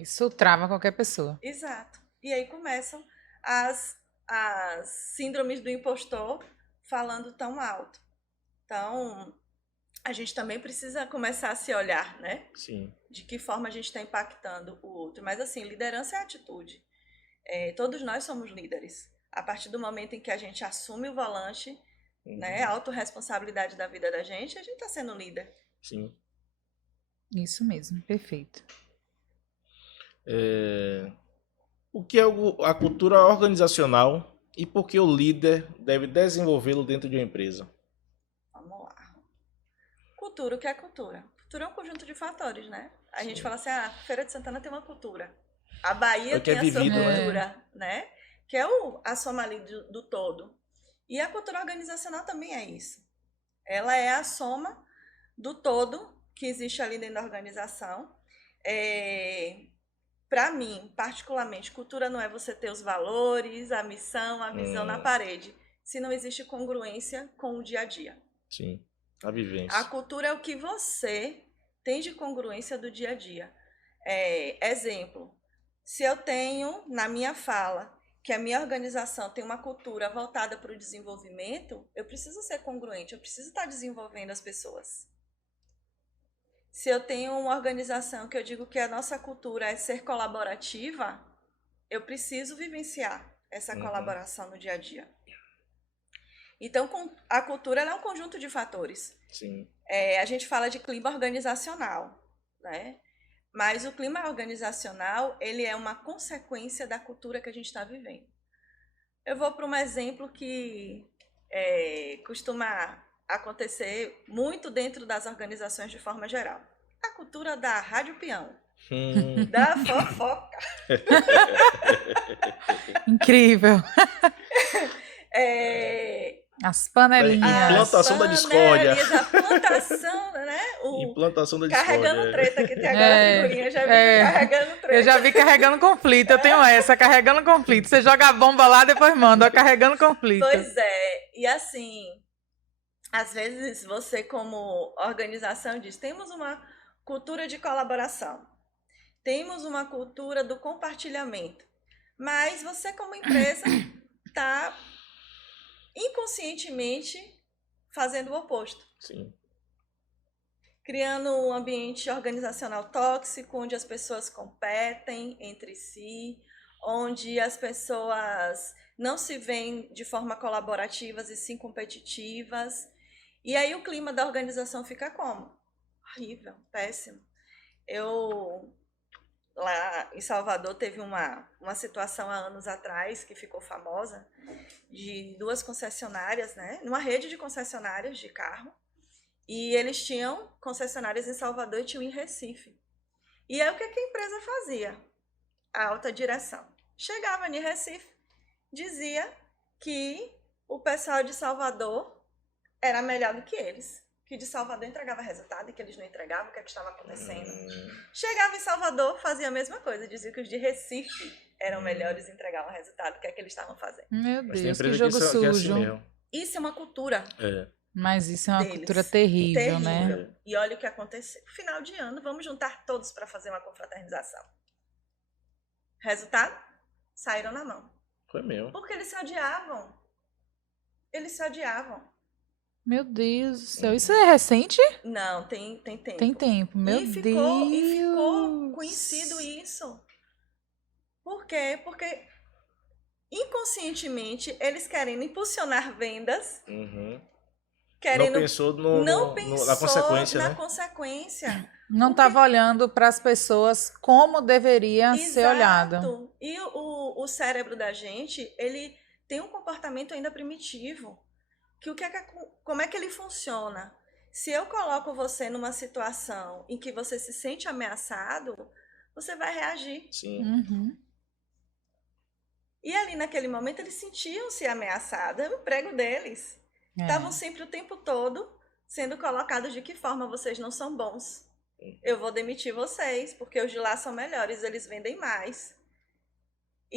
Isso trava qualquer pessoa. Exato. E aí começam as síndromes do impostor falando tão alto. Então, a gente também precisa começar a se olhar, né? Sim. De que forma a gente está impactando o outro. Mas, assim, liderança é atitude. Todos nós somos líderes. A partir do momento em que a gente assume o volante, né, a autorresponsabilidade da vida da gente, a gente está sendo líder. Sim. Isso mesmo, perfeito. O que é a cultura organizacional e por que o líder deve desenvolvê-lo dentro de uma empresa? Vamos lá. Cultura, o que é cultura? Cultura é um conjunto de fatores, né? A gente fala assim, Feira de Santana tem uma cultura. A Bahia tem a sua cultura, né? Que é a soma ali do todo. E a cultura organizacional também é isso. Ela é a soma do todo que existe ali dentro da organização. Para mim, particularmente, cultura não é você ter os valores, a missão, a visão na parede, se não existe congruência com o dia a dia. Sim, a vivência. A cultura é o que você tem de congruência do dia a dia. Exemplo, se eu tenho na minha fala que a minha organização tem uma cultura voltada para o desenvolvimento, eu preciso ser congruente, eu preciso estar desenvolvendo as pessoas. Se eu tenho uma organização que eu digo que a nossa cultura é ser colaborativa, eu preciso vivenciar essa colaboração no dia a dia. Então, a cultura é um conjunto de fatores. Sim. A gente fala de clima organizacional, né? Mas o clima organizacional, ele é uma consequência da cultura que a gente está vivendo. Eu vou para um exemplo que costuma acontecer muito dentro das organizações de forma geral. A cultura da rádio peão. Da fofoca. Incrível. As panelinhas. Implantação da discórdia. A plantação, né? Implantação da discórdia. Carregando treta, que tem agora a figurinha. Já vi carregando treta. Eu já vi carregando conflito. Eu tenho essa, carregando conflito. Você joga a bomba lá, depois manda, ó, carregando conflito. Pois é. E assim, às vezes você como organização diz, temos uma cultura de colaboração. Temos uma cultura do compartilhamento. Mas você como empresa está inconscientemente fazendo o oposto. Sim. Criando um ambiente organizacional tóxico, onde as pessoas competem entre si, onde as pessoas não se veem de forma colaborativas e sim competitivas. E aí o clima da organização fica como? Horrível, péssimo. Lá em Salvador teve uma situação há anos atrás que ficou famosa, de 2 concessionárias, né? Numa rede de concessionárias de carro. E eles tinham concessionárias em Salvador e tinham em Recife. E aí o que a empresa fazia? A alta direção. Chegava em Recife, dizia que o pessoal de Salvador era melhor do que eles. Que de Salvador entregava resultado e que eles não entregavam, o que estava acontecendo. Chegava em Salvador, fazia a mesma coisa, dizia que os de Recife eram melhores e entregavam resultado, o que é que eles estavam fazendo. Meu Deus, que jogo sujo. Que é assim mesmo. Isso é uma cultura. Mas isso é uma deles. cultura terrível, né? E olha o que aconteceu. Final de ano, vamos juntar todos para fazer uma confraternização. Resultado? Saíram na mão. Foi mesmo. Porque eles se odiavam. Eles se odiavam. Meu Deus do céu. Isso é recente? Não, tem tempo. Tem tempo, meu Deus. E ficou conhecido isso. Por quê? Porque inconscientemente eles querem impulsionar vendas. Querendo, não pensou na consequência, na né? consequência. Não estava olhando para as pessoas como deveria ser olhado. E o cérebro da gente, ele tem um comportamento ainda primitivo. Como é que ele funciona? Se eu coloco você numa situação em que você se sente ameaçado, você vai reagir. Sim. E ali naquele momento eles sentiam-se ameaçados. É o emprego deles. Estavam sempre o tempo todo sendo colocados de que forma vocês não são bons. Eu vou demitir vocês, porque os de lá são melhores, eles vendem mais.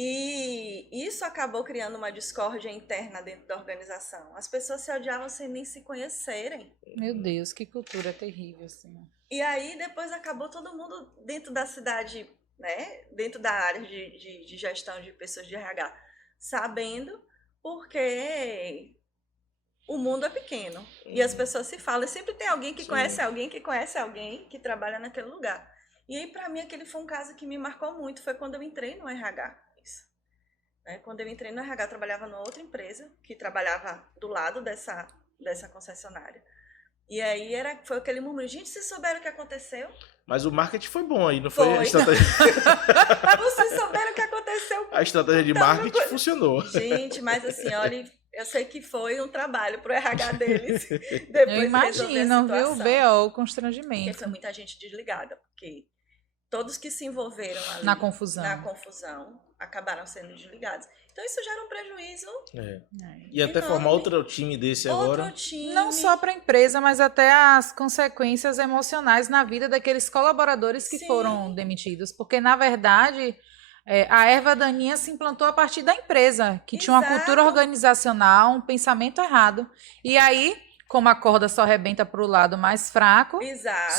E isso acabou criando uma discórdia interna dentro da organização. As pessoas se odiavam sem nem se conhecerem. Meu Deus, que cultura terrível, assim. E aí depois acabou todo mundo dentro da cidade, né? Dentro da área de gestão de pessoas de RH, sabendo, porque o mundo é pequeno. E as pessoas se falam. E sempre tem alguém que conhece alguém que conhece alguém que trabalha naquele lugar. E aí, para mim, aquele foi um caso que me marcou muito. Foi quando eu entrei no RH. Quando eu entrei no RH, eu trabalhava numa outra empresa que trabalhava do lado dessa concessionária. E aí foi aquele murmúrio. Gente, vocês souberam o que aconteceu? Mas o marketing foi bom aí, não foi? A estratégia... Vocês souberam o que aconteceu? A estratégia de marketing funcionou. Gente, mas assim, olha, eu sei que foi um trabalho pro RH deles. Depois eu imagino, viu? O constrangimento. Porque foi muita gente desligada, porque todos que se envolveram ali na confusão acabaram sendo desligados. Então isso gera um prejuízo. E até formar outro time desse agora. Não só para a empresa, mas até as consequências emocionais na vida daqueles colaboradores que foram demitidos. Porque, na verdade, a erva daninha se implantou a partir da empresa, que tinha uma cultura organizacional, um pensamento errado. E aí, como a corda só arrebenta para o lado mais fraco,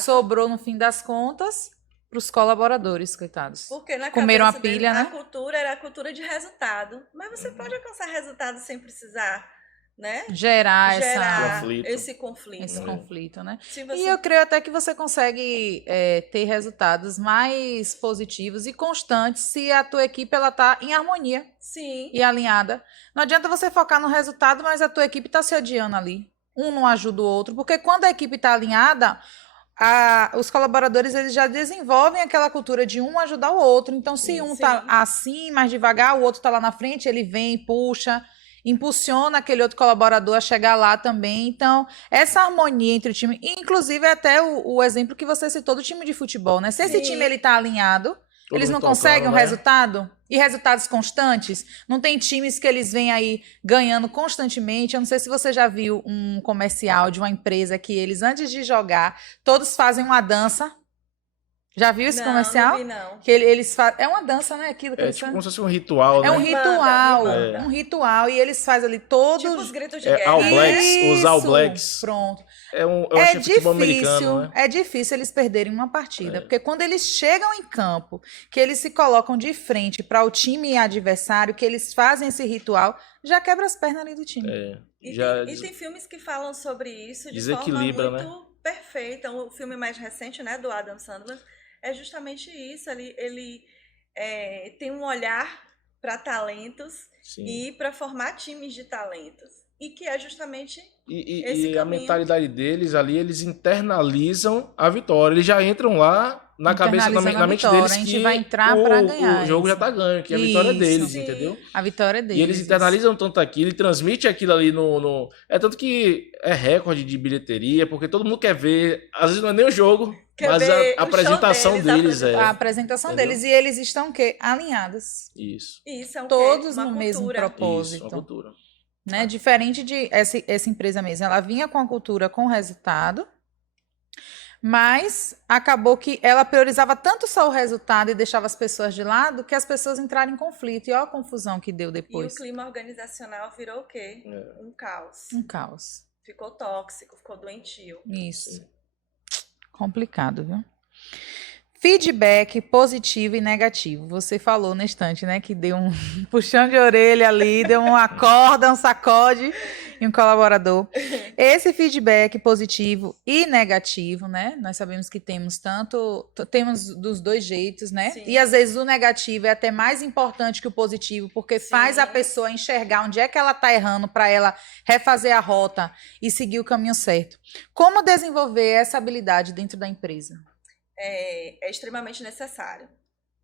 sobrou, no fim das contas, para os colaboradores, coitados. Porque na comeram a cabeça pilha, dele, né? A cultura era a cultura de resultado. Mas você pode alcançar resultado sem precisar, né? Gerar esse conflito. Esse conflito, né? Você... E eu creio até que você consegue ter resultados mais positivos e constantes se a tua equipe ela tá em harmonia. Sim. E alinhada. Não adianta você focar no resultado, mas a tua equipe está se odiando ali. Um não ajuda o outro. Porque quando a equipe está alinhada, os colaboradores eles já desenvolvem aquela cultura de um ajudar o outro. Então, se um tá assim, mais devagar, o outro tá lá na frente, ele vem, puxa, impulsiona aquele outro colaborador a chegar lá também. Então, essa harmonia entre o time, inclusive até o exemplo que você citou do time de futebol, né? Se esse time ele tá alinhado, eles não conseguem um resultado? E resultados constantes? Não tem times que eles vêm aí ganhando constantemente? Eu não sei se você já viu um comercial de uma empresa que eles, antes de jogar, todos fazem uma dança. Já viu esse comercial? Não vi, não. Que eles fazem... É uma dança, né? Aquilo que É tipo como se fosse um ritual, né? É um ritual, um ritual. E eles fazem ali todos... Tipo os gritos de guerra. All Blacks, os All Blacks. Pronto. Eu acho que futebol americano, né? É difícil eles perderem uma partida, porque quando eles chegam em campo, que eles se colocam de frente para o time adversário, que eles fazem esse ritual, já quebra as pernas ali do time. E tem filmes que falam sobre isso de forma muito perfeita. O filme mais recente, né, do Adam Sandler, é justamente isso. Ele tem um olhar para talentos e para formar times de talentos. E que é justamente esse a mentalidade deles ali, eles internalizam a vitória. Eles já entram lá na cabeça, na mente deles, a gente vai entrar para ganhar. O jogo já tá ganho, que a vitória é deles, entendeu? A vitória é deles. E eles internalizam tanto aquilo, e transmitem aquilo ali no... É tanto que é recorde de bilheteria, porque todo mundo quer ver, às vezes não é nem o jogo, mas a apresentação deles A apresentação deles, e eles estão o quê? Alinhados. Isso. Isso é todos no mesmo propósito. Isso, uma cultura. Né? Diferente de essa empresa mesmo, ela vinha com a cultura com resultado, mas acabou que ela priorizava tanto só o resultado e deixava as pessoas de lado, que as pessoas entraram em conflito. E olha a confusão que deu depois. E o clima organizacional virou o quê? Um caos. Um caos. Ficou tóxico, ficou doentio. Isso. Complicado, viu? Feedback positivo e negativo. Você falou na estante, né? Que deu um puxão de orelha ali, deu uma corda, um sacode em um colaborador. Esse feedback positivo e negativo, né? Nós sabemos que temos temos dos dois jeitos, né? Sim. E às vezes o negativo é até mais importante que o positivo, porque faz a pessoa enxergar onde é que ela tá errando para ela refazer a rota e seguir o caminho certo. Como desenvolver essa habilidade dentro da empresa? É extremamente necessário,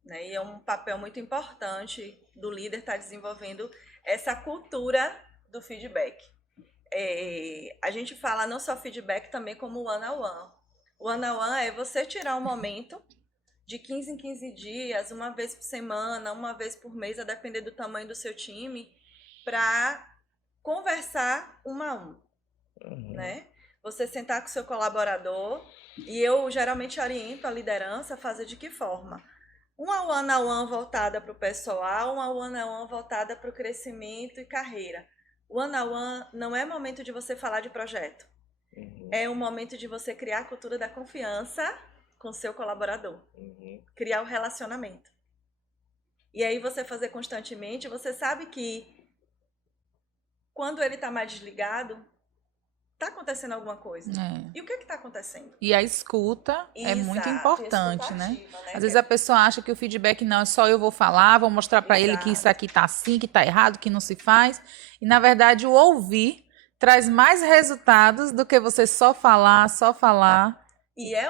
né? E é um papel muito importante do líder estar desenvolvendo essa cultura do feedback. A gente fala não só feedback, também como one-on-one. O one-on-one é você tirar um momento de 15 em 15 dias, uma vez por semana, uma vez por mês, a depender do tamanho do seu time, para conversar um a um, né? Você sentar com o seu colaborador. E eu geralmente oriento a liderança a fazer de que forma? Uma one-on-one voltada para o pessoal, uma one-on-one voltada para o crescimento e carreira. One-on-one não é momento de você falar de projeto. É um momento de você criar a cultura da confiança com o seu colaborador. Criar o relacionamento. E aí você fazer constantemente, você sabe que quando ele está mais desligado, está acontecendo alguma coisa. E o que está acontecendo? E a escuta é muito importante, né? Às vezes a pessoa acha que o feedback não é só eu vou falar, vou mostrar para ele que isso aqui tá assim, que tá errado, que não se faz. E na verdade o ouvir traz mais resultados do que você só falar. E é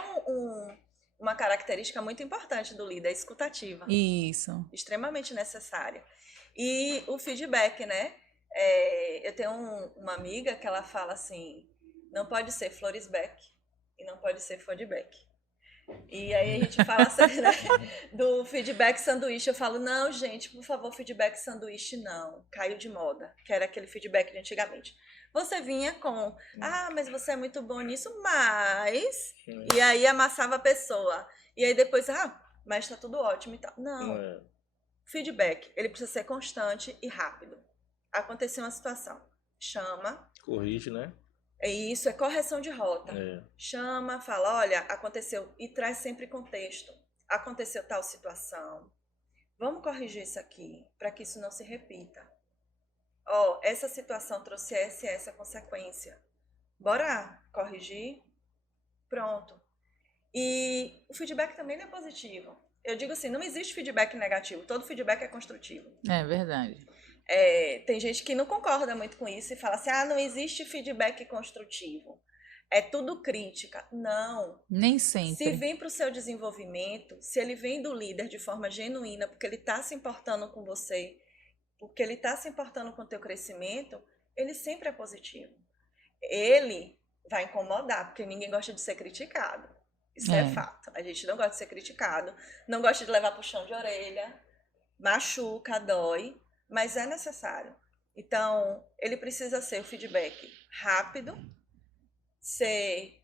uma característica muito importante do líder, a escutativa. Isso. Extremamente necessária. E o feedback, né? Eu tenho uma amiga que ela fala assim, não pode ser floresback e não pode ser feedback. E aí a gente fala assim, né, do feedback sanduíche. Eu falo, não, gente, por favor, feedback sanduíche não. Caiu de moda, que era aquele feedback de antigamente. Você vinha com, mas você é muito bom nisso, mas... E aí amassava a pessoa. E aí depois, mas tá tudo ótimo e tal. Não. Feedback, ele precisa ser constante e rápido. Aconteceu uma situação, chama. Corrige, né? Isso, é correção de rota. Chama, fala, olha, aconteceu, e traz sempre contexto. Aconteceu tal situação. Vamos corrigir isso aqui, para que isso não se repita. Essa situação trouxe essa e essa consequência. Bora corrigir? Pronto. E o feedback também não é positivo. Eu digo assim, não existe feedback negativo, todo feedback é construtivo. É verdade. Tem gente que não concorda muito com isso e fala assim, não existe feedback construtivo. é tudo crítica. Não. Nem sempre. Se vem para o seu desenvolvimento, se ele vem do líder de forma genuína, porque ele está se importando com você, porque ele está se importando com o teu crescimento, ele sempre é positivo. Ele vai incomodar, porque ninguém gosta de ser criticado. Isso é fato. A gente não gosta de ser criticado, não gosta de levar puxão de orelha, machuca, dói, mas é necessário. Então, ele precisa ser o feedback rápido, ser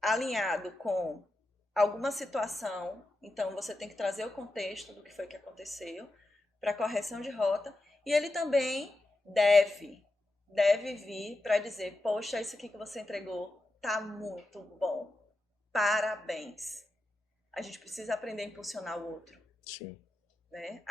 alinhado com alguma situação. Então, você tem que trazer o contexto do que foi que aconteceu para correção de rota. E ele também deve vir para dizer, poxa, isso aqui que você entregou tá muito bom. Parabéns. A gente precisa aprender a impulsionar o outro. Sim. Né?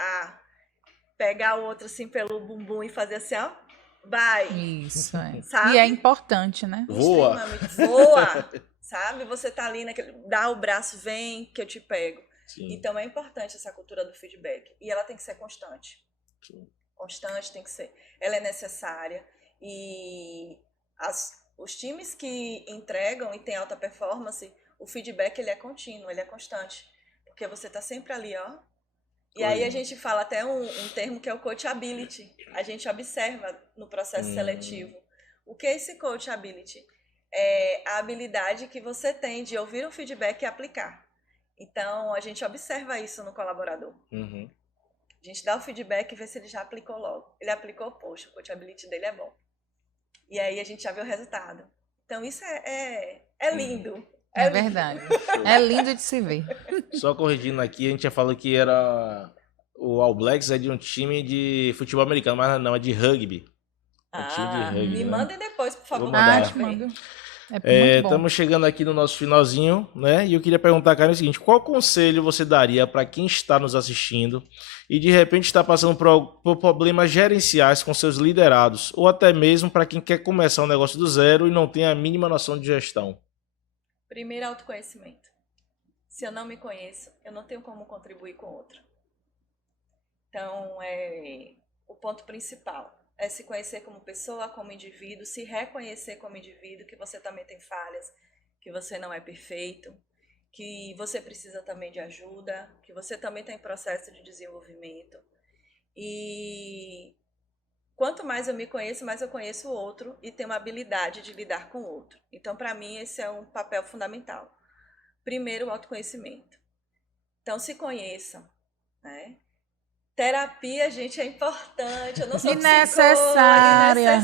Pegar o outro assim pelo bumbum e fazer assim, ó, vai. Isso, é. Sabe? E é importante, né? Voa. Voa, sabe? Você tá ali, dá o braço, vem que eu te pego. Sim. Então é importante essa cultura do feedback. E ela tem que ser constante. Sim. Constante tem que ser. Ela é necessária. E os times que entregam e têm alta performance, o feedback ele é contínuo, ele é constante. Porque você tá sempre ali, ó. E aí a gente fala até um termo que é o coachability. A gente observa no processo seletivo. O que é esse coachability? É a habilidade que você tem de ouvir um feedback e aplicar. Então, a gente observa isso no colaborador. Uhum. A gente dá o feedback e vê se ele já aplicou logo. Ele aplicou, poxa, o coachability dele é bom. E aí a gente já vê o resultado. Então, isso é lindo. É verdade. É lindo de se ver. Só corrigindo aqui, a gente já falou que era o All Blacks é de um time de futebol americano, mas não, é de rugby. É um time de rugby, me né? mandem depois, por favor. Vou mandar. Mando. É muito bom. Estamos chegando aqui no nosso finalzinho, né? E eu queria perguntar, Karen, o seguinte: qual conselho você daria para quem está nos assistindo e de repente está passando por problemas gerenciais com seus liderados, ou até mesmo para quem quer começar um negócio do zero e não tem a mínima noção de gestão? Primeiro, autoconhecimento. Se eu não me conheço, eu não tenho como contribuir com o outro. Então, o ponto principal é se conhecer como pessoa, como indivíduo, se reconhecer como indivíduo, que você também tem falhas, que você não é perfeito, que você precisa também de ajuda, que você também está em processo de desenvolvimento. E quanto mais eu me conheço, mais eu conheço o outro e tenho uma habilidade de lidar com o outro. Então, para mim, esse é um papel fundamental. Primeiro, o autoconhecimento. Então, se conheçam, né? Terapia, gente, é importante. Eu não sou Necessária.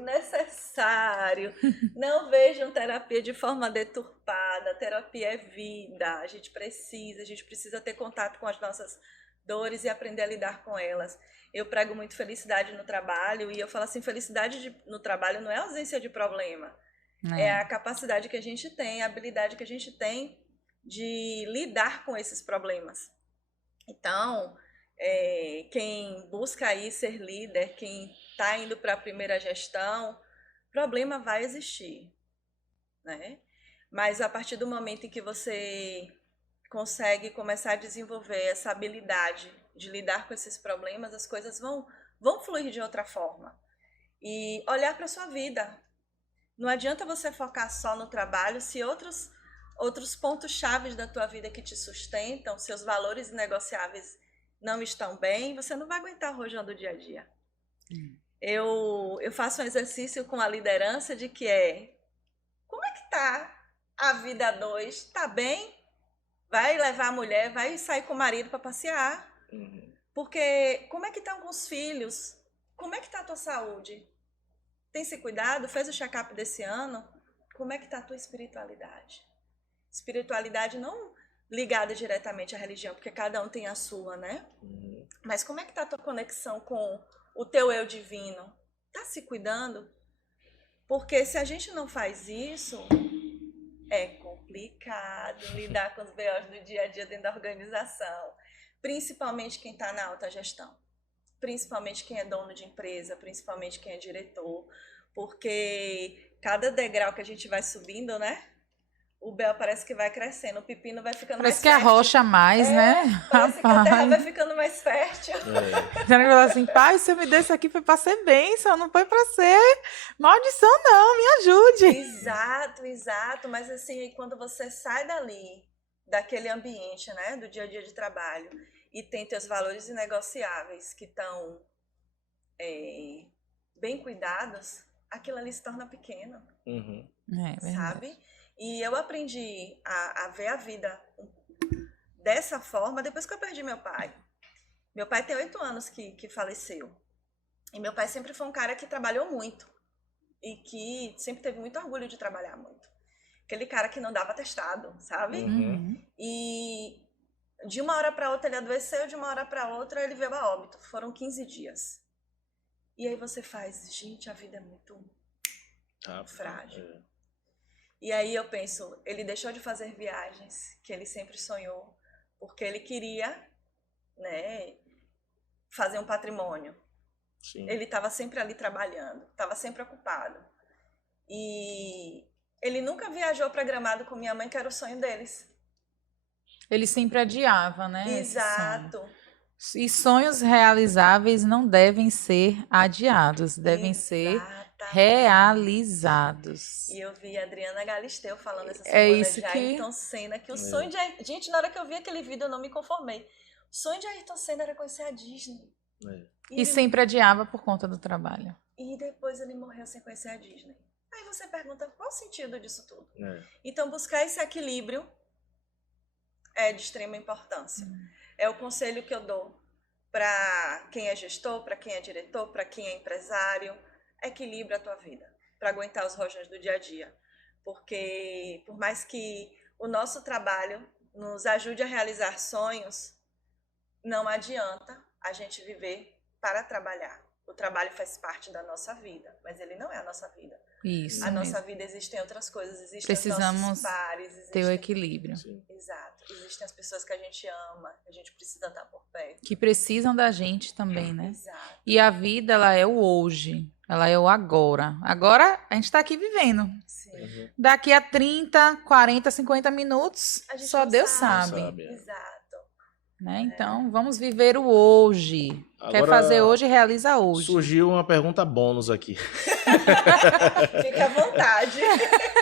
Necessário. Não vejam terapia de forma deturpada. Terapia é vida. A gente precisa ter contato com as nossas dores e aprender a lidar com elas. Eu prego muito felicidade no trabalho e eu falo assim, felicidade no trabalho não é ausência de problema. É a capacidade que a gente tem, a habilidade que a gente tem de lidar com esses problemas. Então, quem busca aí ser líder, quem está indo para a primeira gestão, problema vai existir, né? Mas a partir do momento em que você consegue começar a desenvolver essa habilidade de lidar com esses problemas, as coisas vão fluir de outra forma. E olhar para a sua vida. Não adianta você focar só no trabalho se outros pontos chaves da tua vida que te sustentam, seus valores inegociáveis não estão bem, você não vai aguentar rojando o dia a dia. Eu faço um exercício com a liderança de que como é que tá a vida a dois? Tá bem? Vai levar a mulher, vai sair com o marido para passear. Porque como é que estão com os filhos? Como é que tá a tua saúde? Tem se cuidado? Fez o check-up desse ano? Como é que tá a tua espiritualidade? Espiritualidade não ligada diretamente à religião, porque cada um tem a sua, né? Mas como é que tá a tua conexão com o teu eu divino? Tá se cuidando? Porque se a gente não faz isso, é complicado lidar com os BOs do dia a dia dentro da organização. Principalmente quem está na alta gestão. Principalmente quem é dono de empresa, principalmente quem é diretor. Porque cada degrau que a gente vai subindo, né? O BO parece que vai crescendo, o pepino vai ficando mais fértil. Parece que arrocha mais, né? Parece que a terra vai ficando mais fértil. Já falou assim, pai, você me deu isso aqui foi para ser bênção, não foi para ser Maldição não, me ajude. Exato. Mas assim, quando você sai dali, daquele ambiente, né, do dia a dia de trabalho, e tem teus valores inegociáveis que estão bem cuidados, aquilo ali se torna pequeno. Sabe? E eu aprendi a ver a vida dessa forma depois que eu perdi meu pai. Meu pai tem 8 anos que faleceu. E meu pai sempre foi um cara que trabalhou muito. E que sempre teve muito orgulho de trabalhar muito. Aquele cara que não dava atestado, sabe? E de uma hora para outra ele adoeceu, de uma hora para outra ele veio a óbito. Foram 15 dias. E aí você faz, gente, a vida é muito frágil. E aí eu penso, ele deixou de fazer viagens que ele sempre sonhou, porque ele queria, né, fazer um patrimônio. Sim. Ele estava sempre ali trabalhando, estava sempre ocupado. E ele nunca viajou para Gramado com minha mãe, que era o sonho deles. Ele sempre adiava, né? Exato. E sonhos realizáveis não devem ser adiados, devem ser realizados. E eu vi a Adriana Galisteu falando essa semana de Ayrton Senna, que o sonho de Ayrton... Gente, na hora que eu vi aquele vídeo eu não me conformei. O sonho de Ayrton Senna era conhecer a Disney. E sempre adiava por conta do trabalho. E depois ele morreu sem conhecer a Disney. Aí você pergunta, qual o sentido disso tudo? Então, buscar esse equilíbrio é de extrema importância. É o conselho que eu dou para quem é gestor, para quem é diretor, para quem é empresário. Equilibra a tua vida para aguentar os rojões do dia a dia. Porque, por mais que o nosso trabalho nos ajude a realizar sonhos, não adianta a gente viver para trabalhar. O trabalho faz parte da nossa vida, mas ele não é a nossa vida. Isso a mesmo. nossa vida existem outras coisas, existem Precisamos os nossos pares. ter o equilíbrio. Exato. Existem as pessoas que a gente ama, a gente precisa estar por perto. Que precisam da gente também, né? Exato. E a vida, ela é o hoje, ela é o agora. Agora, a gente está aqui vivendo. Sim. Daqui a 30, 40, 50 minutos, só Deus sabe. Exato. Né? Então, vamos viver o hoje. Agora, quer fazer hoje, realiza hoje. Surgiu uma pergunta bônus aqui. Fique à vontade.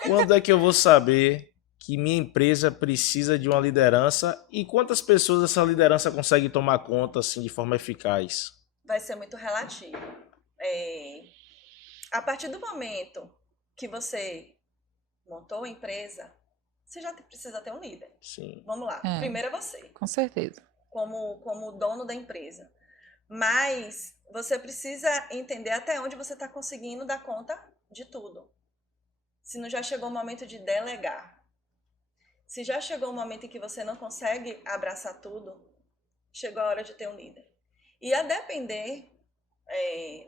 Quando é que eu vou saber que minha empresa precisa de uma liderança e quantas pessoas essa liderança consegue tomar conta assim, de forma eficaz? Vai ser muito relativo. A partir do momento que você montou a empresa, você já precisa ter um líder. Sim. Vamos lá. Primeiro é você. Com certeza. Como dono da empresa. Mas você precisa entender até onde você está conseguindo dar conta de tudo. Se não já chegou o momento de delegar. Se já chegou o momento em que você não consegue abraçar tudo, chegou a hora de ter um líder. E a depender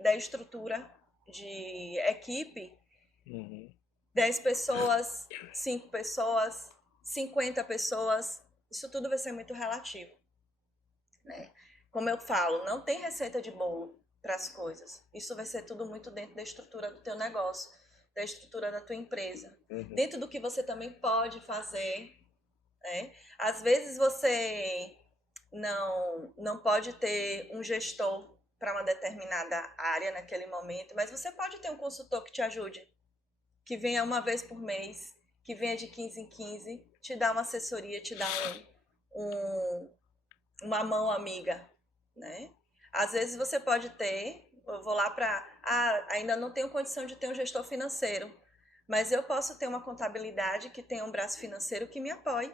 da estrutura de equipe, 10 pessoas, 5 pessoas, 50 pessoas, isso tudo vai ser muito relativo. Né? Como eu falo, não tem receita de bolo para as coisas. Isso vai ser tudo muito dentro da estrutura do teu negócio, da estrutura da tua empresa. Dentro do que você também pode fazer. Né? Às vezes você não pode ter um gestor para uma determinada área naquele momento, mas você pode ter um consultor que te ajude, que venha uma vez por mês, que venha de 15 em 15, te dá uma assessoria, te dá uma mão amiga, né? Às vezes você pode ter, eu vou lá para, ainda não tenho condição de ter um gestor financeiro, mas eu posso ter uma contabilidade que tenha um braço financeiro que me apoie.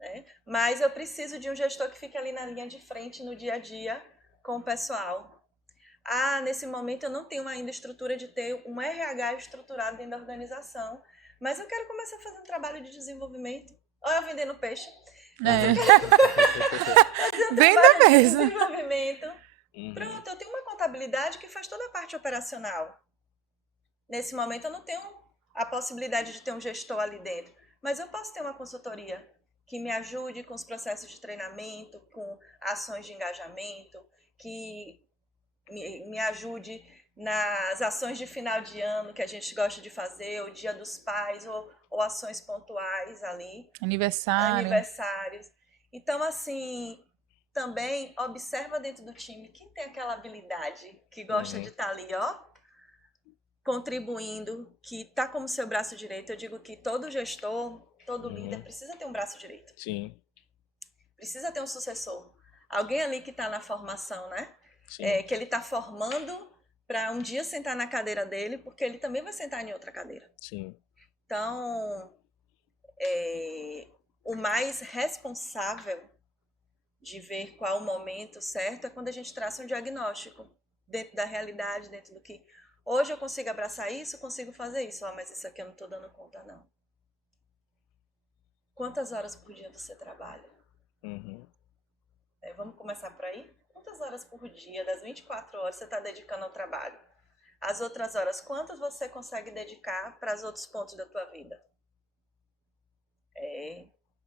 Né? Mas eu preciso de um gestor que fique ali na linha de frente no dia a dia com o pessoal. Nesse momento eu não tenho ainda estrutura de ter um RH estruturado dentro da organização, mas eu quero começar a fazer um trabalho de desenvolvimento. Olha, vendendo peixe. Venda mesmo. Desenvolvimento. Pronto, eu tenho uma contabilidade que faz toda a parte operacional. Nesse momento eu não tenho a possibilidade de ter um gestor ali dentro, mas eu posso ter uma consultoria que me ajude com os processos de treinamento, com ações de engajamento, que me ajude nas ações de final de ano que a gente gosta de fazer, o Dia dos Pais, ou ações pontuais ali. Aniversários. Então, assim, também observa dentro do time quem tem aquela habilidade, que gosta de estar ali, ó, contribuindo, que está como seu braço direito. Eu digo que todo gestor, todo líder precisa ter um braço direito. Sim. Precisa ter um sucessor. Alguém ali que está na formação, né? Que ele está formando para um dia sentar na cadeira dele, porque ele também vai sentar em outra cadeira. Sim. Então, o mais responsável de ver qual o momento certo é quando a gente traça um diagnóstico dentro da realidade, dentro do que... Hoje eu consigo abraçar isso, consigo fazer isso. Mas isso aqui eu não estou dando conta, não. Quantas horas por dia você trabalha? Vamos começar por aí? Quantas horas por dia, das 24 horas, você está dedicando ao trabalho? As outras horas, quantas você consegue dedicar para os outros pontos da tua vida?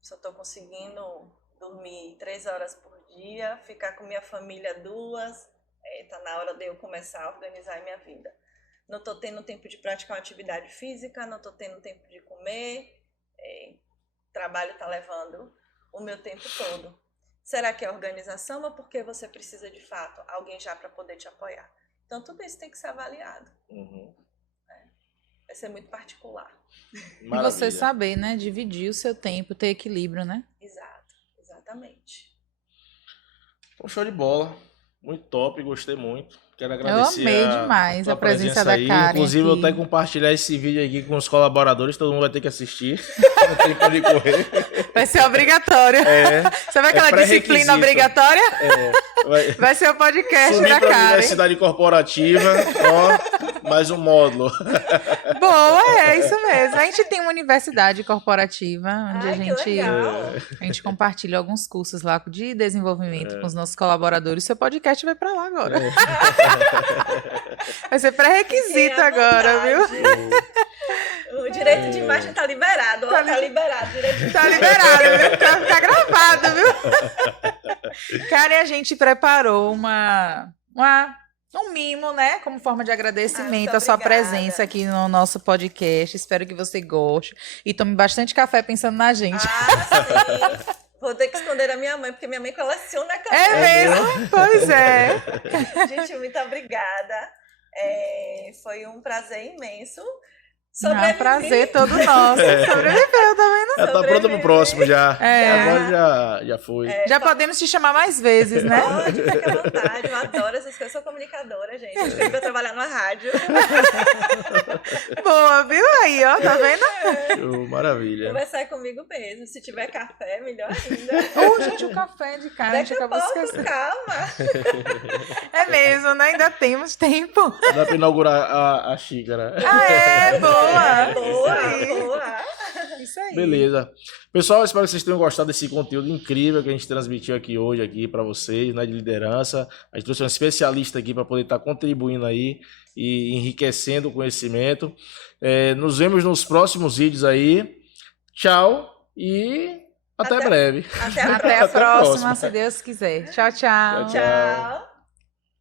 Se eu estou conseguindo dormir 3 horas por dia, ficar com minha família 2, está na hora de eu começar a organizar a minha vida. Não estou tendo tempo de praticar uma atividade física, não estou tendo tempo de comer, o trabalho está levando o meu tempo todo. Será que é organização ou porque você precisa de fato alguém já para poder te apoiar? Então tudo isso tem que ser avaliado. Vai ser muito particular. Maravilha. E você saber, né, dividir o seu tempo, ter equilíbrio, né? Exato, exatamente. Show de bola, muito top, gostei muito. Quero agradecer. Eu amei demais a presença da Karen. Inclusive, eu vou até compartilhar esse vídeo aqui com os colaboradores, todo mundo vai ter que assistir. Não tem pra onde correr. Vai ser obrigatório. Sabe aquela disciplina obrigatória? Vai ser o podcast da Karen. Universidade corporativa, mais um módulo. Boa, é isso mesmo. A gente tem uma universidade corporativa, onde a gente compartilha alguns cursos lá de desenvolvimento com os nossos colaboradores. Seu podcast vai pra lá agora. Vai ser pré-requisito agora, viu? O direito de imagem tá liberado. Tá liberado. Tá liberado, viu? Tá gravado, viu? Cara, e a gente preparou um mimo, né? Como forma de agradecimento à sua presença aqui no nosso podcast. Espero que você goste. E tome bastante café pensando na gente. Sim. Vou ter que esconder a minha mãe, porque minha mãe coleciona café. É mesmo? Pois é. Gente, muito obrigada. Foi um prazer imenso. Um prazer todo nosso. Sobreviveu, tá vendo? Já tá pronta pro próximo já. Agora já foi. Já podemos te chamar mais vezes, né? Pode, fica à vontade. Eu adoro essas coisas. Eu sou comunicadora, gente. Acho que eu vou trabalhar numa rádio. Boa, viu aí, ó? Tá vendo? Maravilha. Conversar comigo mesmo. Se tiver café, melhor ainda. Gente, o café de Karen. Daqui a pouco, calma. É mesmo, né? Ainda temos tempo. Dá pra inaugurar a xícara. Boa. Boa. Isso aí. Beleza. Pessoal, espero que vocês tenham gostado desse conteúdo incrível que a gente transmitiu aqui hoje aqui para vocês, né, de liderança. A gente trouxe um especialista aqui para poder estar contribuindo aí e enriquecendo o conhecimento. Nos vemos nos próximos vídeos aí. Tchau e até breve. Até a próxima, se Deus quiser. Tchau, tchau. Tchau.